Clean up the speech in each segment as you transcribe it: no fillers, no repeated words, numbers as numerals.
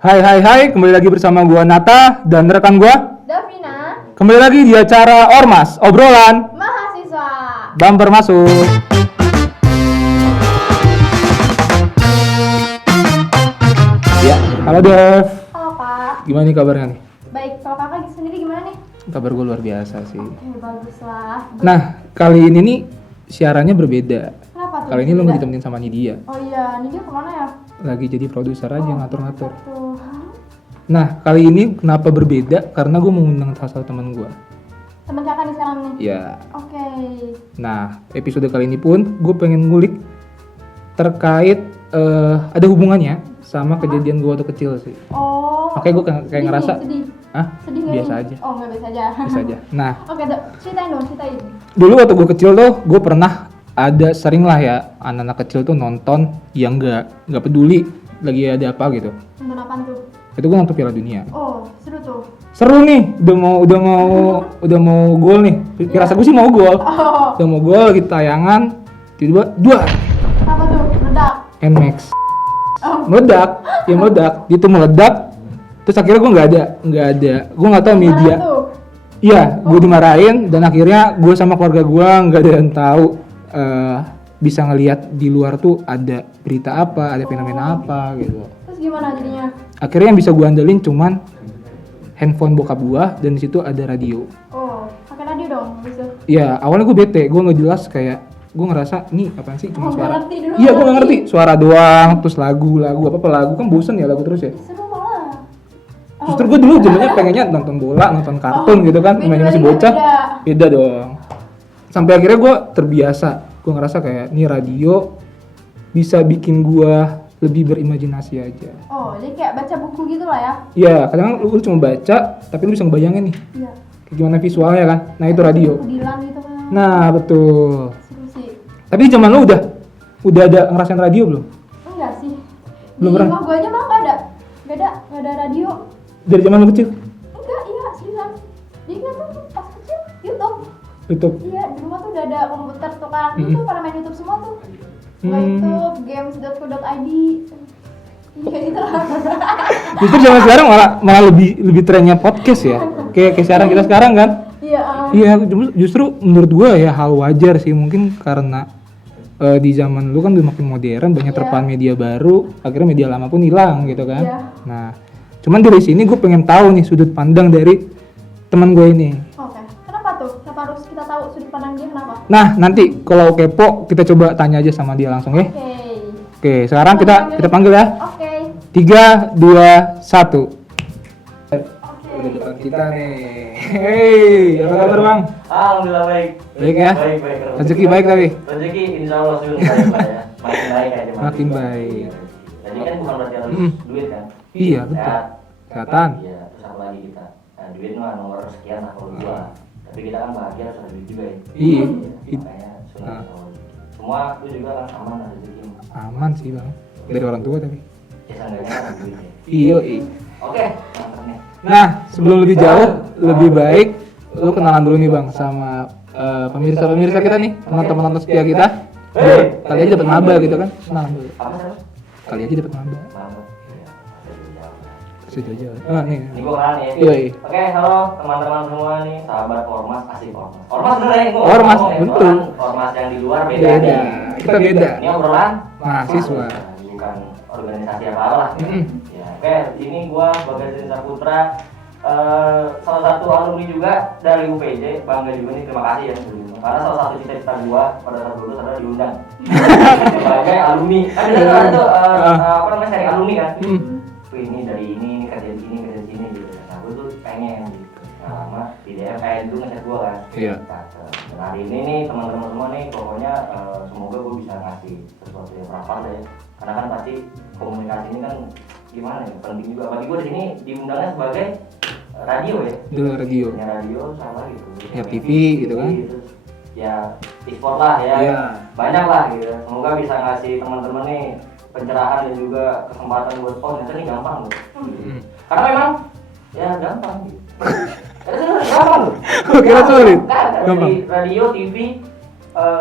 Hai, kembali lagi bersama gua Nata dan rekan gua Davina, kembali lagi di acara Ormas, obrolan mahasiswa. bumper masuk. Ya, halo Dev. Halo Kak. Gimana nih kabarnya nih? Baik, kalau kakak sendiri gimana nih? Kabar gua luar biasa sih. Oke, bagus lah. Nah, kali ini nih siarannya berbeda. Kenapa tuh? Kali ini lu Beda? nggak ditemenin sama Nidia. Oh iya, ini dia kemana ya? Lagi jadi produser aja ngatur-ngatur. Tuh. Nah, kali ini kenapa berbeda? Karena gua mau ngundang salah satu teman gua. Temen kakak nih sekarang nih? Ya. Oke. Nah, episode kali ini pun gue pengen ngulik terkait ada hubungannya sama kejadian gue waktu kecil sih. Oh. Makanya gue kayak sedih ngerasa, nih, sedih. ah, Sedih nggak biasa nih? aja, Oh, nggak biasa aja. biasa aja. Nah, Oke, ceritain dong, ceritain. dulu waktu gue kecil tuh, gue pernah ada sering lah ya anak-anak kecil tuh nonton yang nggak peduli lagi ada apa gitu. Nonton apaan tuh? Itu gue nonton Piala Dunia. Oh, seru tuh. Seru nih, udah mau gol nih. Rasa gue sih mau gol. Oh, Udah mau gol lagi tayangan, tiba-tiba dua apa tuh? Meledak. Nmax. Oh. Meledak, ya meledak, itu meledak, terus akhirnya gue nggak ada, gue nggak tahu media, Gimana tuh? iya, gue dimarahin dan akhirnya gue sama keluarga gue nggak ada yang tahu bisa ngelihat di luar tuh ada berita apa, ada fenomena apa gitu. Terus gimana jadinya? Akhirnya yang bisa gue andalin cuman handphone bokap gue dan di situ ada radio. Oh, pakai radio dong, bisa. Iya, awalnya gue bete, gue nggak jelas kayak gue ngerasa nih apaan sih cuma Oh, suara. nggak ngerti dulu, Iya, gue nggak nggak ngerti, suara doang, terus lagu apa lagu kan bosen ya lagu terus ya. Seru malah. Oh, Justru gue dulu zamannya pengennya nonton bola, nonton kartun gitu kan, beda namanya masih lagi, bocah. beda. Beda dong. Sampai akhirnya gue terbiasa, gue ngerasa kayak nih radio bisa bikin gue lebih berimajinasi aja. Oh, jadi kayak baca buku gitu lah ya? Iya, kadang lu cuma baca, tapi lu bisa ngebayangin nih, Iya. kayak gimana visualnya kan. Nah itu radio. Kudilan gitu kan. Nah betul. Seru sih. Tapi zaman lu udah ada ngerasain radio belum? Enggak sih. Belum Di pernah? rumah gue aja malah nggak ada radio. Dari zaman lu kecil? Enggak, iya seriusan. Jadi kan tuh pas kecil YouTube. YouTube. Iya, di rumah tuh udah ada komputer tuh kan. Dulu Mm-mm. tuh pada main YouTube semua tuh. Buka Hmm. YouTube, games.co.id. Iya gitu lah. Justru zaman sekarang malah lebih trennya podcast ya. Kayak sekarang kita sekarang kan. Iya. Iya, justru menurut gua ya hal wajar sih mungkin karena di zaman lu kan udah makin modern, banyak Iya. terpaan media baru, akhirnya media lama pun hilang gitu kan. Iya. Nah, cuman dari sini gue pengen tahu nih sudut pandang dari teman gue ini. Oke. Kenapa tuh? Kenapa harus kita tahu sudut pandang dia kenapa? Nah, nanti kalau kepo kita coba tanya aja sama dia langsung ya. Oke. Oke, sekarang kita panggil ya. Oke. 3 2 1. Oke. Udah depan kita nih. Hey, apa kabar Bang? Alhamdulillah baik. Baik ya? Baik. Rezeki baik tapi? Rezeki insya Allah sudah baik lah ya. Makin baik aja. Makin baik. Jadi kan bukan berarti harus Mm. duit kan? Iya, betul. Sehat. Kesehatan. Iya, terus apa lagi kita? Nah, duit mah nomor sekian lah kalau gua. Tapi kita kan bahagia harus ada duit juga ya. Iya. Makanya sunnah Nah. kalau semua itu juga kan aman lah rezeki. Aman sih Bang. Dari orang tua tapi. Ya seenggaknya kan ada duit ya. Iya. Oke, mantap nih. Nah, sebelum lebih jauh, lebih baik lu kenalan dulu nih Bang sama pemirsa-pemirsa kita nih, teman-teman setia kita. Hey. Kali aja dapat maba gitu kan. Kenalan dulu. Apa sih? Kali aja dapat maba. Mantap. Iya, ada duit jauh. Situ aja. Ah, nih. Ini gua kenal nih ya. Iya, iya. Oke, halo teman-teman semua nih, sahabat Ormas, asik Ormas. Ormas bener ya, gua Ormas, ngomong ya, betul. Ormas yang di luar beda. Beda. nih. Kita beda. Ini obrolan Mahasiswa. bukan organisasi apa-apa lah. Mm-mm. Ya, oke, ini gua sebagai Zinsa Putra, salah satu alumni juga dari UPJ, bangga juga nih, terima kasih ya sebelumnya. Karena salah satu cita-cita gua pada saat dulu adalah diundang sebagai alumni. Kan ada tuh apa namanya sharing alumni kan. Mm. Wih, ini dari ini kerja di sini gitu. Nah, gue tuh pengen gitu. Nah, lama di DM kayak dulu ngechat gue kan. Iya. Dan hari ini nih teman-teman semua nih pokoknya semoga gue bisa ngasih sesuatu yang bermanfaat ya. Karena kan pasti komunikasi ini kan gimana ya, penting juga. Apalagi gue di sini diundangnya sebagai radio ya. Dulu radio. Punya radio sama gitu. Ya, TV gitu kan. Terus, ya e-sport lah ya. Iya. Banyak lah gitu. Semoga bisa ngasih teman-teman nih pencerahan dan juga kesempatan buat ternyata ini gampang loh. Mm. Karena memang ya gampang gitu. Gampang loh. Kira sulit. Kan Gampang. dari radio, TV,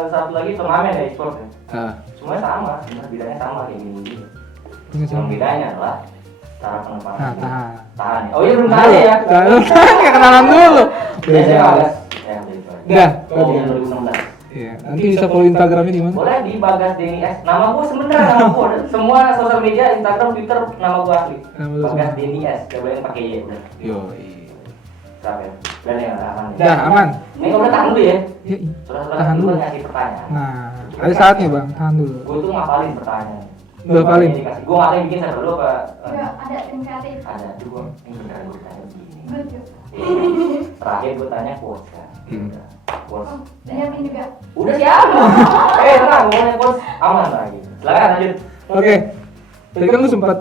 satu lagi turnamen ya e-sport ya. Ah, Semuanya sama, sebenarnya bedanya sama kayak gini. ini Yang sama. bedanya adalah cara penempatan. Nah, tahan. Tahan ya. Oh iya belum tahan ya. Kayak kenalan dulu. Udah Saya jelas. Bagas. Ya udah itu aja. Udah. Oh, 2016. Iya, nanti bisa follow Instagramnya di mana? Boleh di Bagas Denny S. Nama gue sebenarnya nama gue. Semua sosial media, Instagram, Twitter, nama gue asli. Nama lu Bagas semua. Denny S. Gak boleh pakai Y udah. Yo. Siapa ya? Udah nih aman. Udah aman. Ini udah tahan dulu ya. Ya, Surat-surat tahan dulu dulu. ngasih pertanyaan. Nah, ada saatnya bang, tahan dulu. Gue tuh ngapalin pertanyaan. Udah hafalin? Gue nggak tahu bikin saya dulu apa. Enggak, ada tim kreatif. Ada juga. Ini beneran gue tanya begini. Good, good. Terakhir gue tanya quotes kan. Quotes. Oh, nyiapin juga. Udah siap. Tenang, ngomongnya quotes aman lah gitu. Silakan lanjut. Oke. Tadi kan lu sempat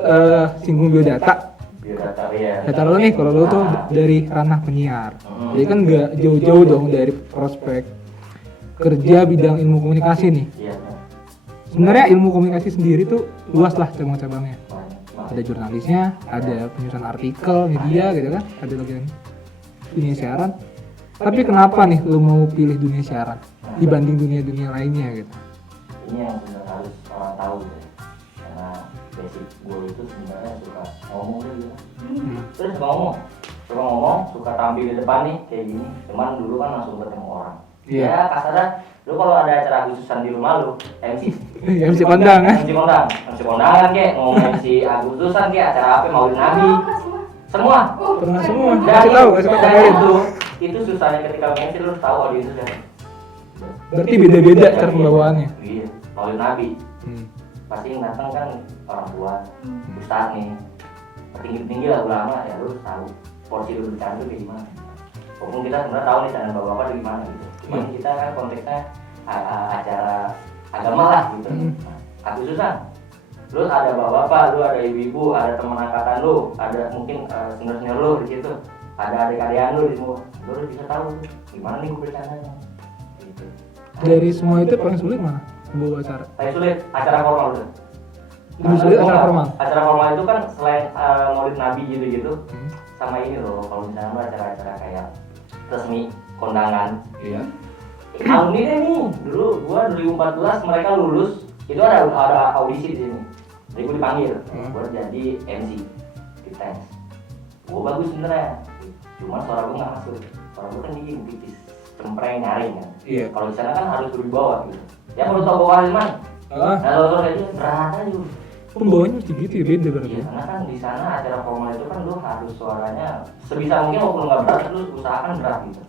singgung biodata. Biodata ya. Data lo nih, kalau lo tuh dari ranah penyiar. Jadi kan nggak jauh-jauh dong dari prospek kerja bidang ilmu komunikasi nih. Iya. Sebenarnya ilmu komunikasi sendiri tuh luas lah cabang-cabangnya. Banyak. Ada jurnalisnya, ada penyusunan artikel, media gitu kan, ada bagian dunia siaran. Tapi kenapa nih lo mau pilih dunia siaran dibanding dunia-dunia lainnya gitu? Ini yang benar harus orang tahu ya. Karena basic gue itu sebenarnya suka ngomong gitu. Terus suka ngomong, suka tampil di depan nih kayak gini. Cuman dulu kan langsung ketemu orang. Iya. Ya kasarnya, lu kalau ada acara khususan di rumah lu, MC. MC kondang kan? MC kondangan kek, mau MC Agustusan kek, acara apa Maulid Nabi. Semua. Pernah semua, Dan kasih tahu dengerin. itu susahnya ketika MC lu harus tahu audiens kan. Berarti beda-beda cara pembawaannya. Iya, Maulid Nabi. Hmm. Pasti yang datang kan orang tua, ustaz nih, tinggi lah ulama ya lu tahu porsi lu bercanda kayak gimana. Walaupun kita sebenarnya tahu nih cara bapak itu gimana gitu. Cuman kita kan konteksnya acara agama lah gitu. Agustusan, lu ada bapak-bapak, lu ada ibu-ibu, ada teman angkatan lu, ada mungkin senior-senior lu di situ, ada adik-adikan lu di semua. Lu harus bisa tahu gimana nih gue bercandanya. Gitu. Dari semua itu paling sulit mana? Membawa acara. Saya sulit acara formal tuh. Lebih sulit acara formal. Acara formal itu kan selain Maulid Nabi gitu-gitu, sama ini loh. Kalau misalnya lu acara-acara kayak resmi kondangan. Iya. Alumni deh nih, dulu gua 2014 mereka lulus, itu ada audisi di sini. Jadi gua dipanggil, gua jadi MC di tes. Gua bagus sebenarnya, cuma suara gua nggak masuk. Suara gua kan dingin, tipis, cempreng, nyaring kan. Iya. Kalau di sana kan harus berwibawa gitu. Ya menurut tau gua Hasilman, Ah, nah kalau kayak gitu berat aja. pembawanya mesti gitu ya, beda berarti. Iya, karena kan di sana acara formal itu kan lu harus suaranya sebisa mungkin walaupun nggak berat, lu usahakan berat gitu.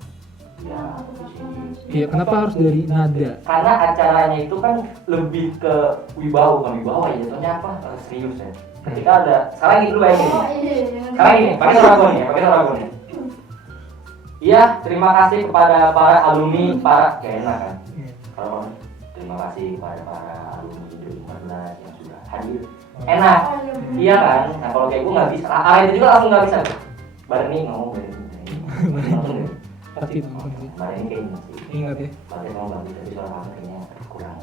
Ya, di sini. Iya, kenapa harus dari nada? Karena acaranya itu kan lebih ke wibawa, bukan wibawa ya, jatuhnya apa? Serius ya. Ketika ada, sekarang ini dulu ya ini. Oh iya, jangan. Sekarang ini, pakai suara gue nih, pakai suara gue nih. Iya, terima kasih kepada para alumni, kayak enak kan. Kalau terima kasih kepada para alumni 2014 yang sudah hadir. Enak, iya kan? Nah kalau kayak gue nggak bisa, itu juga langsung nggak bisa. Bareng nih ngomong dari ini. Langsung deh. Pasti nonton sih. Bareng ini kayaknya sih. Ingat ya. Bareng ngomong bagus, tapi suara kamu kayaknya kurang.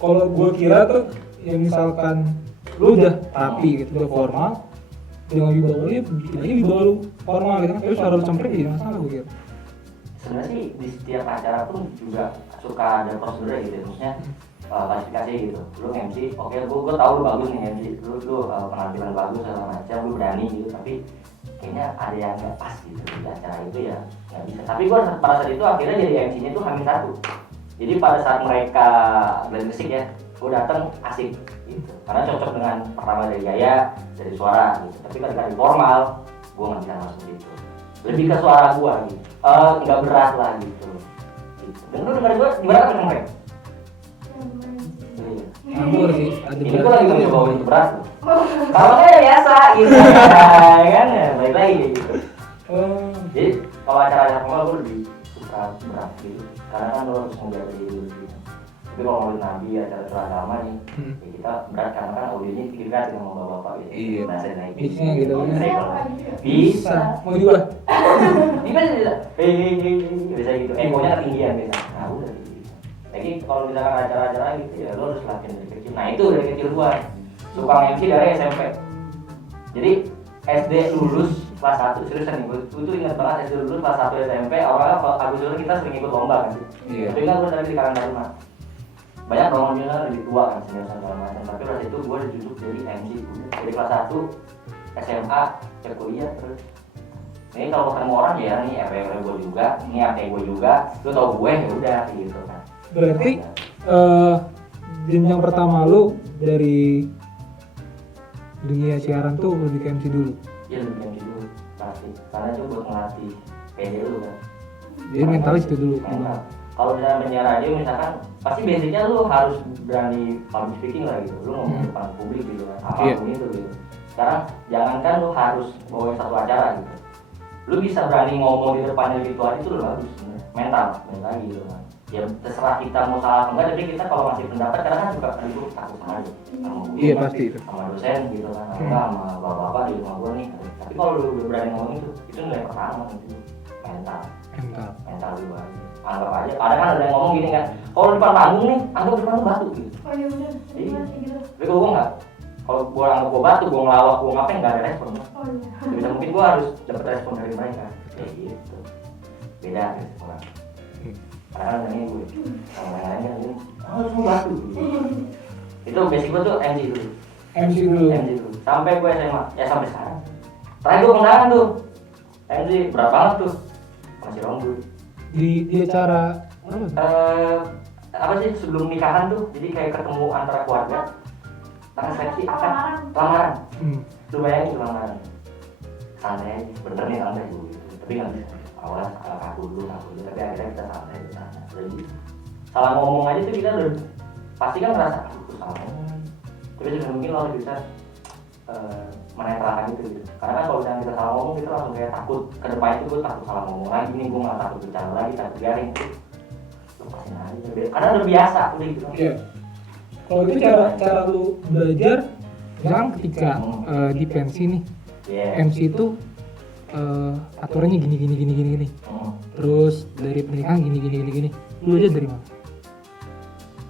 Kalau gue kira tuh, ya misalkan lu udah rapi gitu, udah formal, dengan wibawa ya bikin aja wibawa lu formal gitu kan. Tapi suara lu cempreng jadi masalah gue kira. Sebenarnya sih di setiap acara pun juga suka ada prosedur gitu, maksudnya klasifikasi gitu. Lu MC, oke, gue tahu lu bagus nih MC, lu penampilan bagus segala macam, lu berani gitu, tapi kayaknya ada yang nggak pas gitu di acara itu ya nggak bisa. Tapi gue pada saat itu akhirnya jadi MC-nya tuh H-1. Jadi pada saat mereka belajar musik ya, gue datang asik gitu, karena cocok dengan pertama dari gaya, dari suara gitu. Tapi ketika di formal, gue nggak bisa langsung gitu. Lebih ke suara gue gitu, nggak berat lah gitu. Dan lu dengar gue gimana kan kemarin? Ngambur sih, ada Ini gue lagi nggak bawa itu berat loh. Kalau kayak biasa gitu, kan ya baik lagi kayak gitu. Jadi kalau acara-acara formal gue lebih suka berat gitu, karena kan lo harus menjaga diri dulu gitu. Tapi kalau Maulid Nabi acara agama nih, ya kita berat karena kan audionya tingkat dengan bapak-bapak gitu. Iya. Bahasa naik. Bisa gitu kan. Bisa. Mau juga. Gimana bisa? Bisa gitu. Ekonya ketinggian biasa. Nah udah gitu. Lagi kalau misalkan acara-acara gitu ya lo harus latihan dari kecil. Nah itu dari kecil gua suka MC dari SMP. Jadi SD lulus kelas 1, seriusan nih, gue tuh ingat banget SD lulus kelas 1 SMP. Awalnya kalau Agustus kita sering ikut lomba kan. Iya. Tapi kan gue tadi di Karangtaruna. Banyak rombongan lebih tua kan senior segala macam. Tapi pada itu gue dijunjuk jadi MC. Jadi kelas 1 SMA ke kuliah terus. Ini kalau ketemu orang ya nih RW gue juga, ini RT gue juga, lu tau gue ya udah gitu kan. Berarti jenjang pertama lu dari dunia siaran tuh lebih ke MC dulu. Iya lebih MC dulu pasti, karena itu buat ngelatih PD lu kan. Jadi mentalis itu dulu. Mental. Kalau misalnya penyiar radio misalkan, pasti basicnya lu harus berani public speaking lah gitu. Lu ngomong di depan publik gitu kan, apapun itu gitu. Sekarang jangankan lu harus bawain satu acara gitu. Lu bisa berani ngomong di depan virtual itu udah bagus sebenarnya. Mental lagi gitu kan. Ya terserah kita mau salah apa enggak, tapi kita kalau masih pendapat karena kan juga kan itu takut sama aja. Iya pasti itu. Sama dosen gitu kan, enggak sama bapak-bapak di rumah gua nih. Tapi kalau lu udah berani ngomong itu nilai pertama itu mental. Mental lu aja. Anggap aja, kadang kan ada yang ngomong gini kan, kalau di depan panggung nih, anggap depan lu batu gitu. Oh iya bener, Iya. gitu. Tapi kalau gua enggak, kalau gua anggap gua batu, gua ngelawak, gua ngapain nggak ada respon. Oh iya. Bisa mungkin gua harus dapat respon dari mereka. Kayak gitu. Beda gitu orang. Karena kan ini gue, sama yang lainnya ini, lu semua batu. Gitu. Itu basic gua tuh MC dulu. MC dulu. MC dulu. Sampai gua SMA, ya sampai sekarang. Terakhir gua kondangan tuh. MC berat banget tuh. Masih rombul. Di acara apa? Apa sih sebelum nikahan tuh, jadi kayak ketemu antara keluarga, resepsi apa? Lamaran. Lu bayangin lamaran. Santai aja, bener nih santai dulu gitu. Tapi nggak bisa. Awalnya kaku dulu, tapi akhirnya kita santai di sana. Jadi salah ngomong aja tuh kita udah pasti kan ngerasa aku salah ngomong. Tapi sebisa mungkin lo harus bisa menetralkan itu gitu. Karena kan kalau misalnya kita salah ngomong kita langsung kayak takut ke depan itu gue takut salah ngomong lagi nih, gue malah takut bicara lagi, takut garing itu. Lepasin aja, karena udah biasa udah gitu. Iya. Kalau gitu cara lu belajar, misalkan ketika di pensi nih, MC itu aturannya gini. Terus dari pernikahan gini. Lu aja dari mana?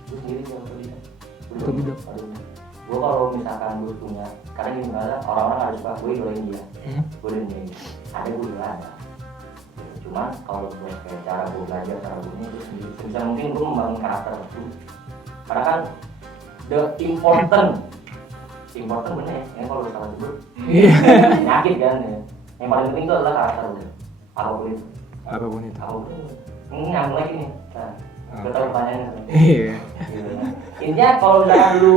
Gue sendiri yang Otodidak. Gue kalau misalkan gue punya, karena gini misalnya orang-orang harus suka gue idolain dia, gue idolain dia, ada gue juga ada. Cuman kalau buat kayak cara gue belajar, cara gue ini terus sebisa mungkin gue membangun karakter itu. Karena kan the important bener ya, ini kalau salah sebut nyakit kan ya. Yang paling penting itu adalah karakter lu, apapun itu. Ini nyambung lagi nih, gue tahu pertanyaannya. Iya. Intinya kalau misalkan lu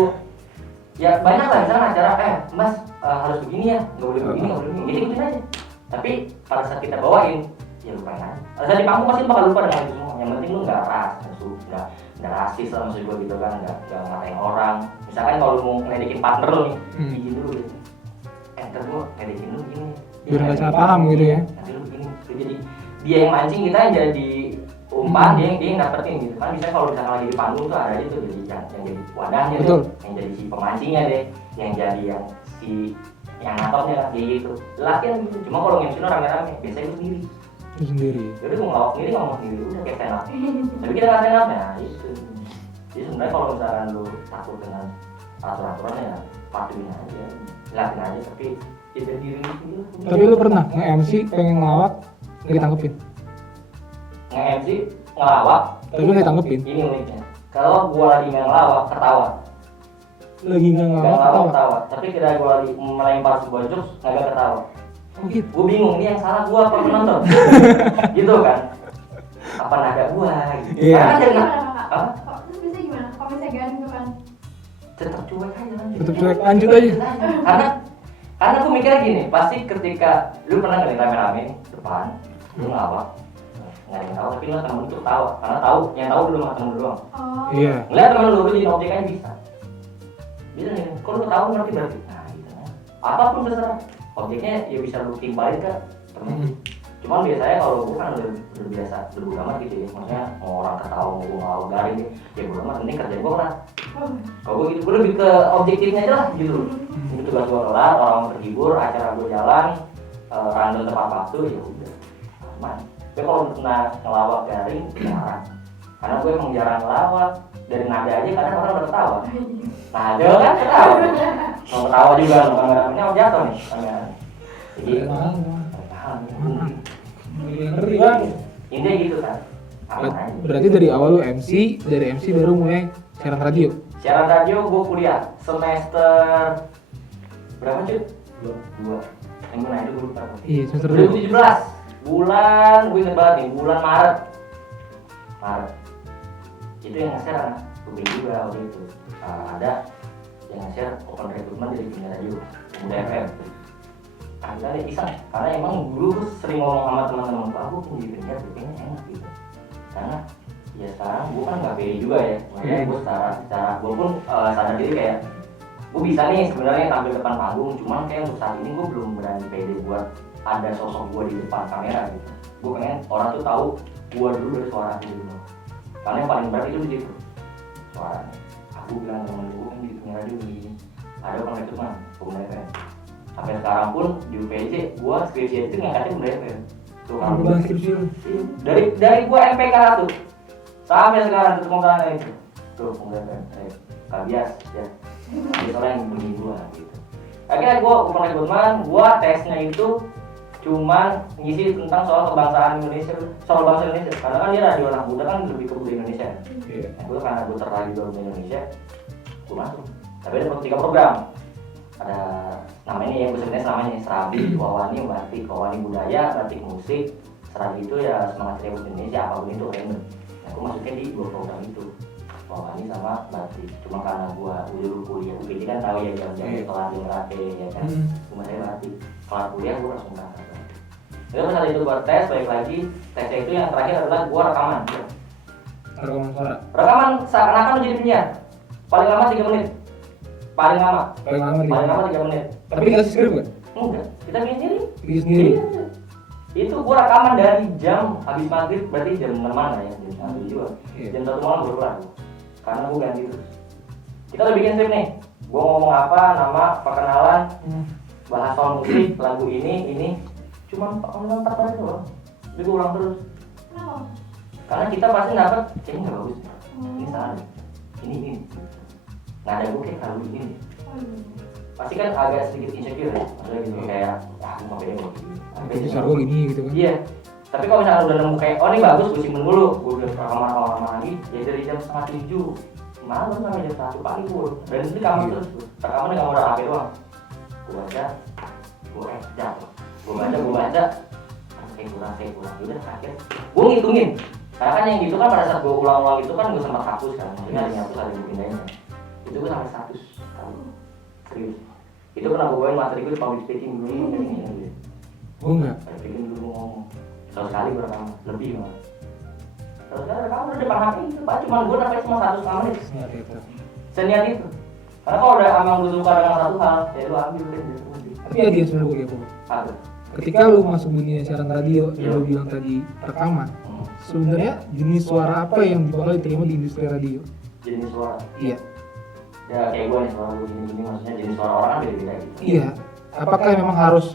ya banyak lah misalnya acara mas harus begini ya, nggak boleh begini, jadi ikutin aja. Tapi pada saat kita bawain ya lupain aja. Saat di panggung pasti lu bakal lupa dengan itu semua. Yang penting lu nggak nggak rasis lah maksud gue gitu kan, nggak ngatain orang. Misalkan kalau lu mau ngeledekin partner lu nih, izin dulu gitu. Ntar gua ngeledekin lu gini. Biar nggak salah paham gitu ya. Nanti lu begini, jadi dia yang mancing, kita yang jadi umpan, dia yang dapetin gitu kan. Misalnya kalau misalkan lagi di panggung tuh ada aja tuh jadi yang jadi wadahnya deh, yang jadi si pemancingnya deh, yang jadi yang nangkapnya lah, gitu. Latihan gitu. Cuma kalau nge-MC rame-rame, biasanya gue sendiri. Jadi gue ngelawak sendiri, ngomong sendiri, udah kayak stand up. Tapi kita nggak stand up ya, itu. Jadi sebenarnya kalau misalkan lu takut dengan aturan-aturannya ya patuhin aja, lakuin aja, tapi jadi diri lu sendiri. Tapi lu pernah nge-MC pengen ngelawak nggak ditangkepin? Nge-MC ngelawak, tapi nggak ditangkepin. ini uniknya. Kalau gua lagi ngelawak ketawa, Lagi nggak ngelawak ketawa. Tapi kira gua lagi melempar sebuah jokes nggak ketawa. Oh gitu. Gua bingung, ini yang salah gua apa penonton? Gitu kan? Apa nada gua? Gitu. Iya. Karena jadi Apa? Terus bisa gimana? Kalau misalnya garing tuh kan? tetap cuek aja. Tetap cuek, lanjut aja. Karena aku mikirnya gini, pasti ketika lu pernah ngeliat rame-rame depan, lu ngelawak, nggak ada yang tahu, tapi lu temen itu ketawa, karena tahu, yang tahu dulu mah temen lu doang. Oh. Iya. Ngeliat temen lu jadi objek aja bisa nih, kok lu tahu ngerti berarti? Nah gitu kan, apapun terserah, objeknya ya bisa lu timbalin ke temen. Cuman biasanya kalau gue kan udah biasa berbodo amat gitu ya, maksudnya mau orang ketawa, mau gue ngelawak garing nih, ya bodo amat, penting kerjaan gue kelar. Kalau gue gitu, gue lebih ke objektifnya aja lah gitu. Itu tugas gue kelar, orang terhibur, acara gue jalan, random tepat waktu, ya udah aman. Tapi kalau ngelawak garing, jarang. Karena gue emang jarang ngelawak, dari nada aja kadang orang udah ketawa. Nada kan ketawa, mau ketawa juga, namanya mau jatuh nih. Jadi, Ngerti bang. intinya gitu kan. Berarti dari awal lu MC, dari MC baru mulai siaran radio. Siaran radio gue kuliah semester berapa cuy? 2. Yang mana itu gue lupa. Iya, semester 2017 bulan, gue inget banget nih, bulan Maret. Itu yang nge-share anak gue juga waktu itu. Ada yang nge-share open recruitment jadi penyiar radio Pemuda FM. Akhirnya iseng, karena emang dulu gue sering ngomong sama teman-teman gue, aku pengen jadi penyiar, kayaknya enak gitu. Karena ya sekarang gue kan nggak pede juga ya, makanya gue secara gue pun sadar diri kayak gue bisa nih sebenarnya tampil depan panggung, cuman kayak untuk saat ini gue belum berani pede buat ada sosok gue di depan kamera gitu. Gue pengen orang tuh tahu gue dulu dari suara gitu. Karena yang paling berat itu di situ suaranya. Aku bilang temen gue kan di penyiar radio begini, ada open recruitment Pemuda FM. Sampai sekarang pun di UPJ gue skripsi itu ngangkatnya Pemuda FM. Tuh kan Beban skripsi lu. dari gue MPK 1 sampai sekarang tetap ngomongin itu. Tuh Pemuda FM, kabias ya. Jadi soalnya yang begini gue gitu. Akhirnya gue open recruitment, gue tesnya itu cuman ngisi tentang soal kebangsaan Indonesia, soal bangsa Indonesia. Karena kan dia radio anak muda kan lebih ke budaya Indonesia. Iya. Nah, gue karena gue tertarik di budaya Indonesia, gue masuk. Tapi ada 3 program. Ada namanya ya, gue sebenarnya namanya Serabi, Wawani, Batik, Wawani budaya, Batik musik. Serabi itu ya semangat Republik Indonesia, apapun itu random. Nah, gue masuknya di 2 program itu, Wawani sama Batik. Cuma karena gue dulu kuliah, UPJ kan tahu ya jam-jam kelar di Merate ya kan. Cuma saya Batik. Kelar kuliah gue langsung berangkat. Jadi pas saat itu buat tes, balik lagi tesnya itu yang terakhir adalah gue rekaman. Rekaman suara. Rekaman seakan-akan menjadi penyiar. Paling lama 3 menit. Paling lama 3 menit. Tapi dikasih skrip nggak? Enggak, kita bikin sendiri. Bikin sendiri. Iya. Itu gua rekaman dari jam habis maghrib, berarti jam 6 ya, jam 1 juga. Iya. Jam 1 malam baru kelar. Karena gua ganti terus. Kita udah bikin skrip nih. Gua ngomong apa, nama, perkenalan, bahas soal musik, lagu ini. Cuma 4 kali doang. Jadi gua ulang terus. Kenapa? Karena kita pasti dapat kayaknya nggak bagus. Ini salah deh. Ini. Nada gue kayak kalau ini. Pasti kan agak sedikit insecure ya. Maksudnya gitu kayak, aku nggak pede mau gini. Tapi suara gue gini gitu kan. Iya. Tapi kalau misalnya udah nemu kayak, oh ini bagus, gue simpen dulu. Gue udah rekaman lagi. Ya dari jam 6:30 malam sampai jam 1 pagi gue. Dan itu kamar terus. Rekamannya nggak mau HP doang. Gue baca, gue baca. Kayak kurang. Udah terakhir. Gue ngitungin. Karena kan yang gitu kan pada saat gue ulang-ulang itu kan gue sempat hapus kan. Maksudnya ada yang hapus, ada yang pindahin. Itu gue sampai 100 kali. Serius. Itu pernah gue bawain materi gue di public speaking dulu. Gitu. Oh enggak. Public speaking dulu gue ngomong. Sekali gue rekaman, lebih malah. Terus kan rekaman udah depan HP itu. Pak cuma gue sampai cuma 100 menit. Seniat itu. Karena kalau udah emang lu suka dengan satu hal, ya lu ambil deh. Tapi ya dia sebenarnya gue kepo. Apa? Ketika lu masuk dunia siaran radio, yang lu bilang tadi rekaman, sebenarnya jenis suara apa yang bakal diterima di industri radio? Jenis suara. Iya. Ya kayak gue nih suara gue gini maksudnya jenis suara orang kan beda-beda gitu. Iya. Apakah memang harus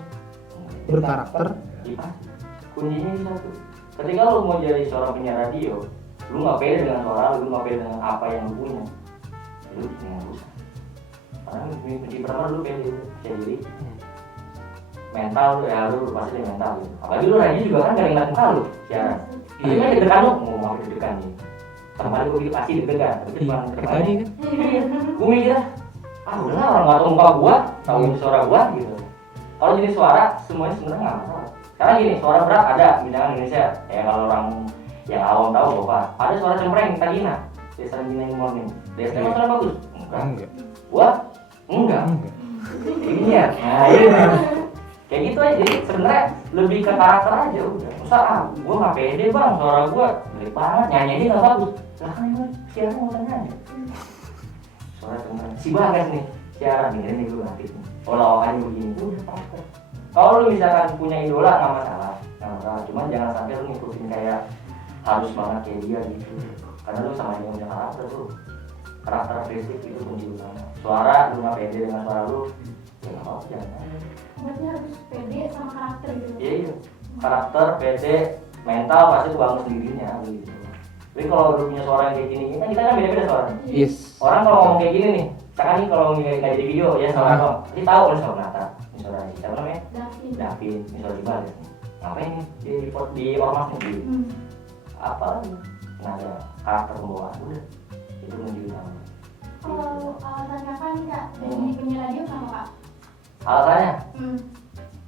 berkarakter? Iya. Kuncinya di satu. Ketika lu mau jadi seorang penyiar radio, lu nggak pede dengan suara lu nggak pede dengan apa yang lu punya, lu jangan usah. Karena kunci pertama lu pede, jadi mental lu ya lu pasti mental gitu. Apalagi lu radio juga kan gak ngeliat muka lu, siaran. Iya. Ini deg-degan lu, mau deg-degan nih. Sama kali gue pasti deg-degan, tapi cuma Kayak tadi kan? gue mikir, udahlah orang nggak tahu muka gua, tahu suara gua gitu. Kalau jenis suara semuanya sebenarnya nggak masalah. Karena gini, suara berat ada, misalkan Indonesia, ya kalau orang yang awam tahu apa, ada suara cempreng, Tagina, Desa Gina yang morning, Desa emang suara bagus? Enggak. Gua? Enggak. Iya, nah iya. Kayak gitu aja, jadi sebenarnya lebih ke karakter aja udah. Masa gua nggak pede bang, suara gua jelek banget, nyanyi nggak bagus. Lah kan emang siaran mau nyanyi. Suara cempreng, si Bagas nih, siaran nih dulu nanti. Olawannya begini, udah karakter. Kalau lu misalkan punya idola nggak masalah, cuman jangan sampai lu ngikutin kayak harus banget kayak dia gitu. Karena lu sama dia punya karakter tuh, karakter basic itu kunci utama. Suara lu nggak pede dengan suara lu, ya nggak apa-apa jangan. Berarti harus pede sama karakter gitu. Iya, karakter, pede, mental pasti tuh bangun sendirinya gitu. Tapi kalau lu punya suara yang kayak gini, kan kita kan beda-beda suaranya. Yes. Orang kalau ngomong kayak gini nih, misalkan nih kalau nggak jadi video ya suara dong, pasti tahu kan suara Nata, suara siapa namanya? Davin, misalnya di balik. Ngapain nih di ormas nih? Apa? Nada karakter pembawaan udah itu menunjukkan. Kalau alasan kakak nih kak, dari penyiar radio sama kak? Alasannya? Hmm.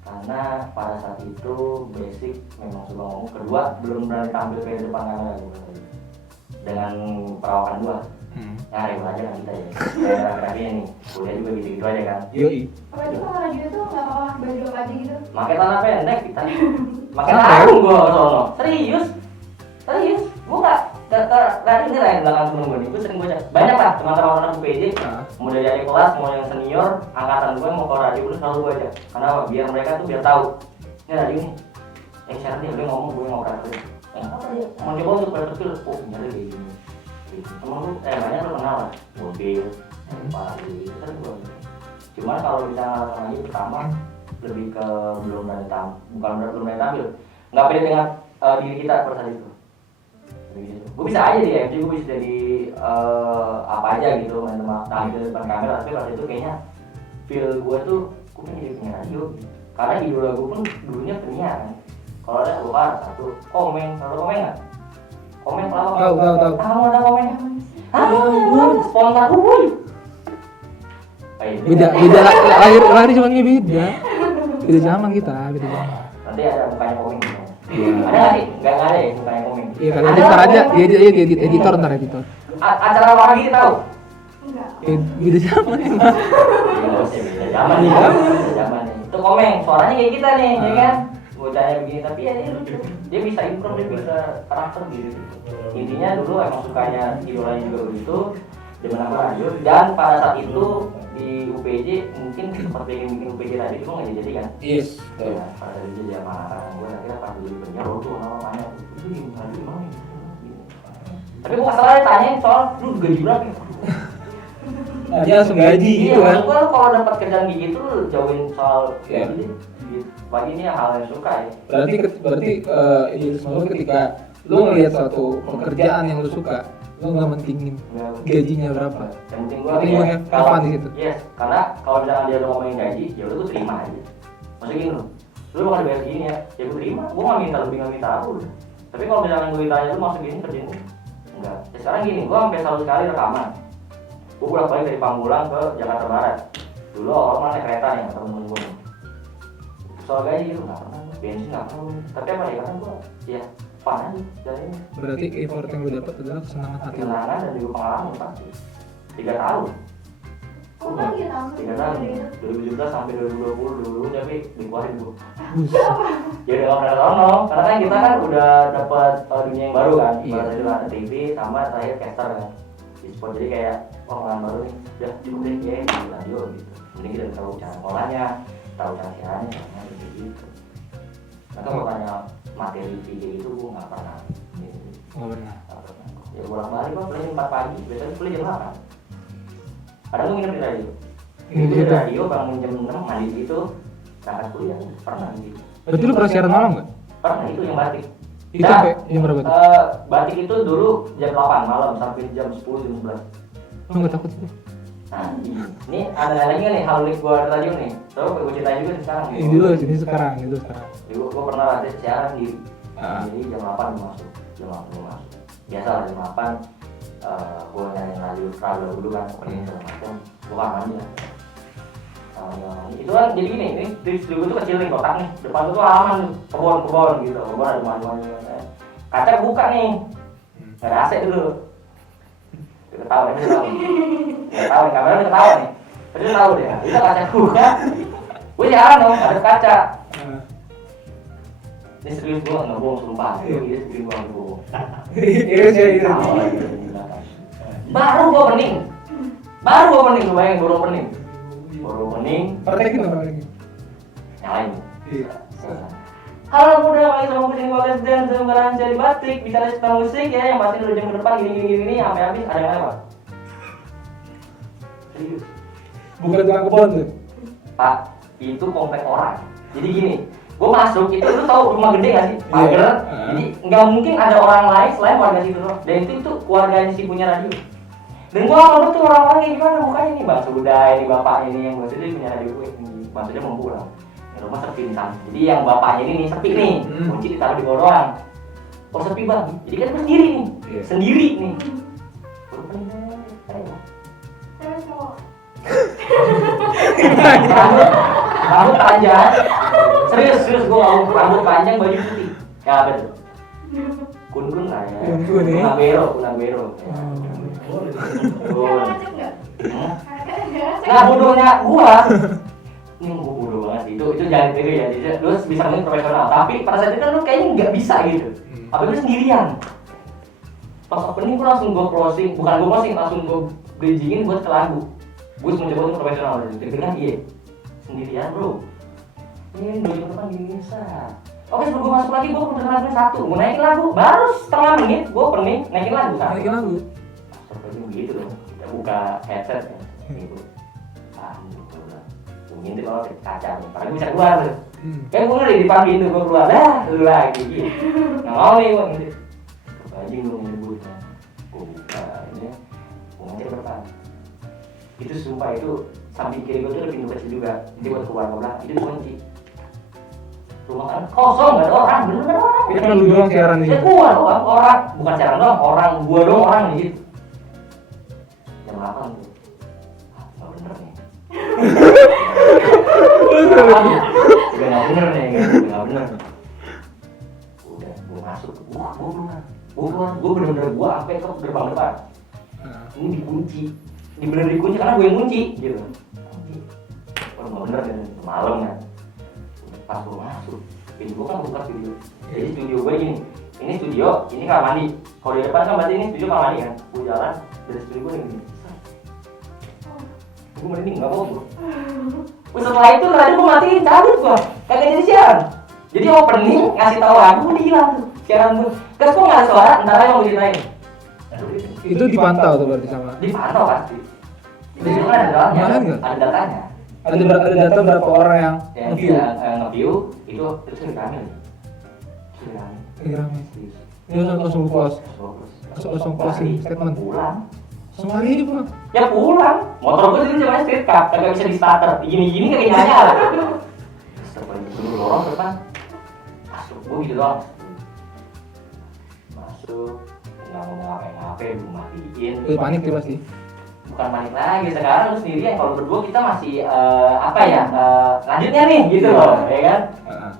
Karena pada saat itu basic memang suka ngomong. Kedua, belum berani tampil ke depan kamera gua. Dengan perawakan gua. Ya ribet aja kan kita ya. Kayak akhir-akhirnya nih, kuliah juga gitu-gitu aja kan. Yoi. Apa itu kalau radio tuh nggak apa-apa baju aja gitu? Makai tanah pendek kita. Makai sarung gua sono. Serius. Gua nggak ini lah yang belakang temen gua nih. Gua sering baca. Banyak lah teman-teman anak UPJ. Mau dari adik kelas, mau yang senior, angkatan gua mau ke radio gua selalu baca. Karena apa? Biar mereka tuh biar tahu. Ini radio nih. Syarat nih, dia ngomong gue mau operator. Mau coba untuk operator tuh, oh nyari kayak gini. Emang lu, banyak lu kenal lah. Mobil, pagi, kan gua. Cuman kalau bisa lagi pertama lebih ke belum berani tampil, bukan belum berani tampil, nggak pede dengan diri kita pada saat itu. Gue bisa aja di FG, gue bisa jadi apa aja gitu, main tampil di depan kamera, tapi pada itu kayaknya feel gue tuh, gue pengen jadi penyiar radio. Karena idola gue pun dulunya penyiar kan. Kalau ada keluar satu komen, kalau komen nggak? Komen pelawak. Tahu. Kamu ada komennya? Spontan, wuih. Beda lahir zamannya beda. Beda zaman kita, beda zaman. Nanti ada mukanya komeng gitu. Iya. Ada nggak sih? Nggak ada ya mukanya komeng. Iya, kalau editor aja, dia editor ntar editor. Acara apa lagi tahu? Enggak. Beda zaman emang. Beda zaman nih. Beda zaman nih. Itu komeng, suaranya kayak kita nih, ya kan? Bocahnya begini, tapi ya dia lucu. Dia bisa improve, dia bisa karakter gitu. Intinya dulu emang sukanya idolanya juga begitu. Dia menang radio dan pada saat itu di UPJ mungkin seperti yang bikin UPJ tadi itu nggak jadi kan? Yes. Ya, pada itu jadi sama anak gue akhirnya pas jadi penyiar lo tuh namanya itu di radio gimana? Tapi gue nggak salah tanyain soal lu gaji berapa ya? Dia langsung gaji gitu kan. Iya, lu kalau dapat kerjaan gitu lu jauhin soal Iya. gaji. Pagi ini hal yang suka ya. Berarti idealisme lu ketika lu ngelihat suatu pekerjaan yang lu suka, lu nggak mentingin gajinya berapa. Yang penting gue Tapi ya, have fun di situ. Yes, karena kalau misalkan dia udah ngomongin gaji, ya udah gue terima aja. Maksudnya gini lu bakal dibayar segini ya gue terima. Gue nggak minta lebih, nggak minta aku. Tapi kalau misalkan gue ditanya lu masuk gini kerjain ini, enggak. Ya sekarang gini, gue sampai 100 kali rekaman. Gue bolak-balik dari Pamulang ke Jakarta Barat. Dulu orang naik kereta nih, temen-temen gue. Soal gaji itu nggak pernah, bensin nggak pernah. Tapi apa ya kan gue, ya fun aja dari ini. Berarti effort yang lu dapat adalah kesenangan hati lu. Kesenangan dan juga pengalaman pasti. 3 tahun. Oh kan gitu. 3 tahun. 2017 sampai 2020 dulu tapi dikeluarin gue. Buset. Ya udah nggak pernah sono, karena kan kita kan udah dapat dunia yang baru kan. Iya. Baru itu ada TV sama terakhir caster kan. Di sport jadi kayak pengalaman baru nih. Udah cukup deh ya di radio gitu. Mending kita tahu cara ngolahnya, tahu cara siarannya, gitu. Nah kalau tanya materi VJ itu gue nggak pernah. Nggak pernah. Ya bolak-balik pak, kuliah 4 pagi, biasanya kuliah jam 8. Kadang gue nginep di radio. Nginep di Di situ? radio bangun jam 6, mandi di situ, berangkat kuliah, pernah gitu. Berarti lu pernah siaran malam nggak? Pernah itu yang batik. Itu Nah, sampai jam berapa tuh? batik itu dulu jam 8 malam sampai jam 10, jam 11. Lu nggak takut itu? Nah, ini ada lagi nggak nih hal unik gue ada radio nih. Terus gue ceritain juga nih sekarang. Ini dulu, ini sekarang. Jadi gue pernah latih siaran di Ah. jadi jam 8 gue masuk, jam 8 gue masuk. Biasa lah jam 8 gue nyanyi radio dulu kan, pokoknya segala macam. Gue kangen aja. Itu kan jadi gini, ini di studio tuh kecil nih kotak nih, depan tuh halaman kebon gitu, kebon ada rumah-rumahnya. Kaca buka nih, nggak ada AC dulu. Ketawa nih, ketawa, kamera udah ketawa nih. Terus tahu deh, itu kaca buka. Gue siaran dong, ada kaca. Ini serius gue nggak bohong sumpah, ini serius gue nggak bohong. Iya sih. Baru gue pening, lu bayangin baru pening. Praktekin dong, praktekin. Nyalain. Iya. Halo muda, balik sama kucing Wallace dan sembarangan jadi batik. Bicara tentang musik ya, yang pasti 2 jam ke depan gini sampai habis ada yang lewat. Serius. Bukan tukang kebon tuh. Pak, itu komplek orang. Jadi gini, gue masuk itu lu tahu rumah gede gak sih? Pagar. Iya. Jadi nggak mungkin ada orang lain selain warga situ doang. Dan itu keluarganya si punya radio. Dan gue nggak tuh orang-orang kayak gimana mukanya ini bang Sudai, ini bapak ini yang maksudnya punya radio gue. Maksudnya mau pulang. Rumah sepi nih sana. Jadi yang bapaknya ini nih sepi nih. Kunci ditaruh di bawah doang. Oh sepi bang. Jadi kan sendiri nih. Iya. Sendiri nih. Baru pening Cewek cowok. rambut panjang. Serius gue rambut panjang baju putih. Ya apa tuh? Kun lah ya. Kun ya. Kunabero. Kakak ngecek nggak? Nah bodohnya gua. Ini gua bodoh banget sih. Itu jangan ditiru ya. Lu bisa main profesional. Tapi pada saat itu kan lu kayaknya nggak bisa gitu. Apalagi sendirian. Pas opening gua langsung gua closing, bukan gua closing, langsung gua bridgingin buat ke lagu. Gua cuma coba untuk profesional gitu. Kira-kira iya. Sendirian bro. Ini 2 jam depan gini bisa. Oke sebelum gua masuk lagi gua perkenalkan satu. Gua naikin lagu. Baru setengah menit gua opening naikin lagu. Naikin lagu. Seperti begitu loh. Kita buka headset ya. Gitu. Ngintip kalau kaca nih, padahal gue bisa keluar tuh. Kayak gue ngeri dipanggil tuh, gue keluar, lu lagi gitu. Nggak mau nih gue ngintip. Bajing gue nyebut, gue buka ini, gue ngecek ke depan. Itu sumpah itu, samping kiri gue tuh ada pintu kecil juga. Jadi buat keluar ke belakang, itu dikunci. Rumah kan kosong, nggak ada orang, bener nggak ada orang. Itu kan lu doang siaran di Ya situ. gua doang, orang, bukan siaran doang, orang, gua doang orang di situ. Jam 8 tuh. Nggak bener nih. Udah nggak bener nih, nggak bener. Udah, gua masuk, gua keluar, gua bener-bener gua sampai ke gerbang depan. Ini dikunci, bener dikunci karena gue yang kunci, gitu. Oh nggak bener nih, malam ya. Pas gua masuk, pintu gua kan buka studio. Jadi studio gue gini, ini studio, ini kamar mandi. Kalau di depan kan berarti ini studio kamar mandi kan. Gua jalan dari studio gue yang gini. Gue merinding, nggak mau bro. Setelah itu tadi gue matiin, cabut gue. Kagak jadi siaran. Jadi opening, ngasih tahu lagu, udah hilang tuh siaran tuh. Terus gue nggak ada suara, ntar aja mau diceritain. Itu dipantau tuh berarti sama. Dipantau pasti. Di situ kan ada datanya, Mana nggak? ada datanya. Ada data berapa orang yang Yang nge-view. nge-view, itu rame nih. Itu rame. Lagi rame. Itu langsung close. Langsung closing statement. Pulang. Semua hari ini pulang. Ya pulang. Motor gue dulu zamannya street cup, kagak bisa di starter. Gini-gini kayak nyala. Terus terpaling dulu lorong depan. Masuk gue gitu doang. Masuk. Nggak mau ngapain-ngapain, gue matiin. Panik tuh pasti. Bukan panik lagi, sekarang lu sendirian. Kalau berdua kita masih apa ya? Lanjutnya nih gitu loh, ya kan?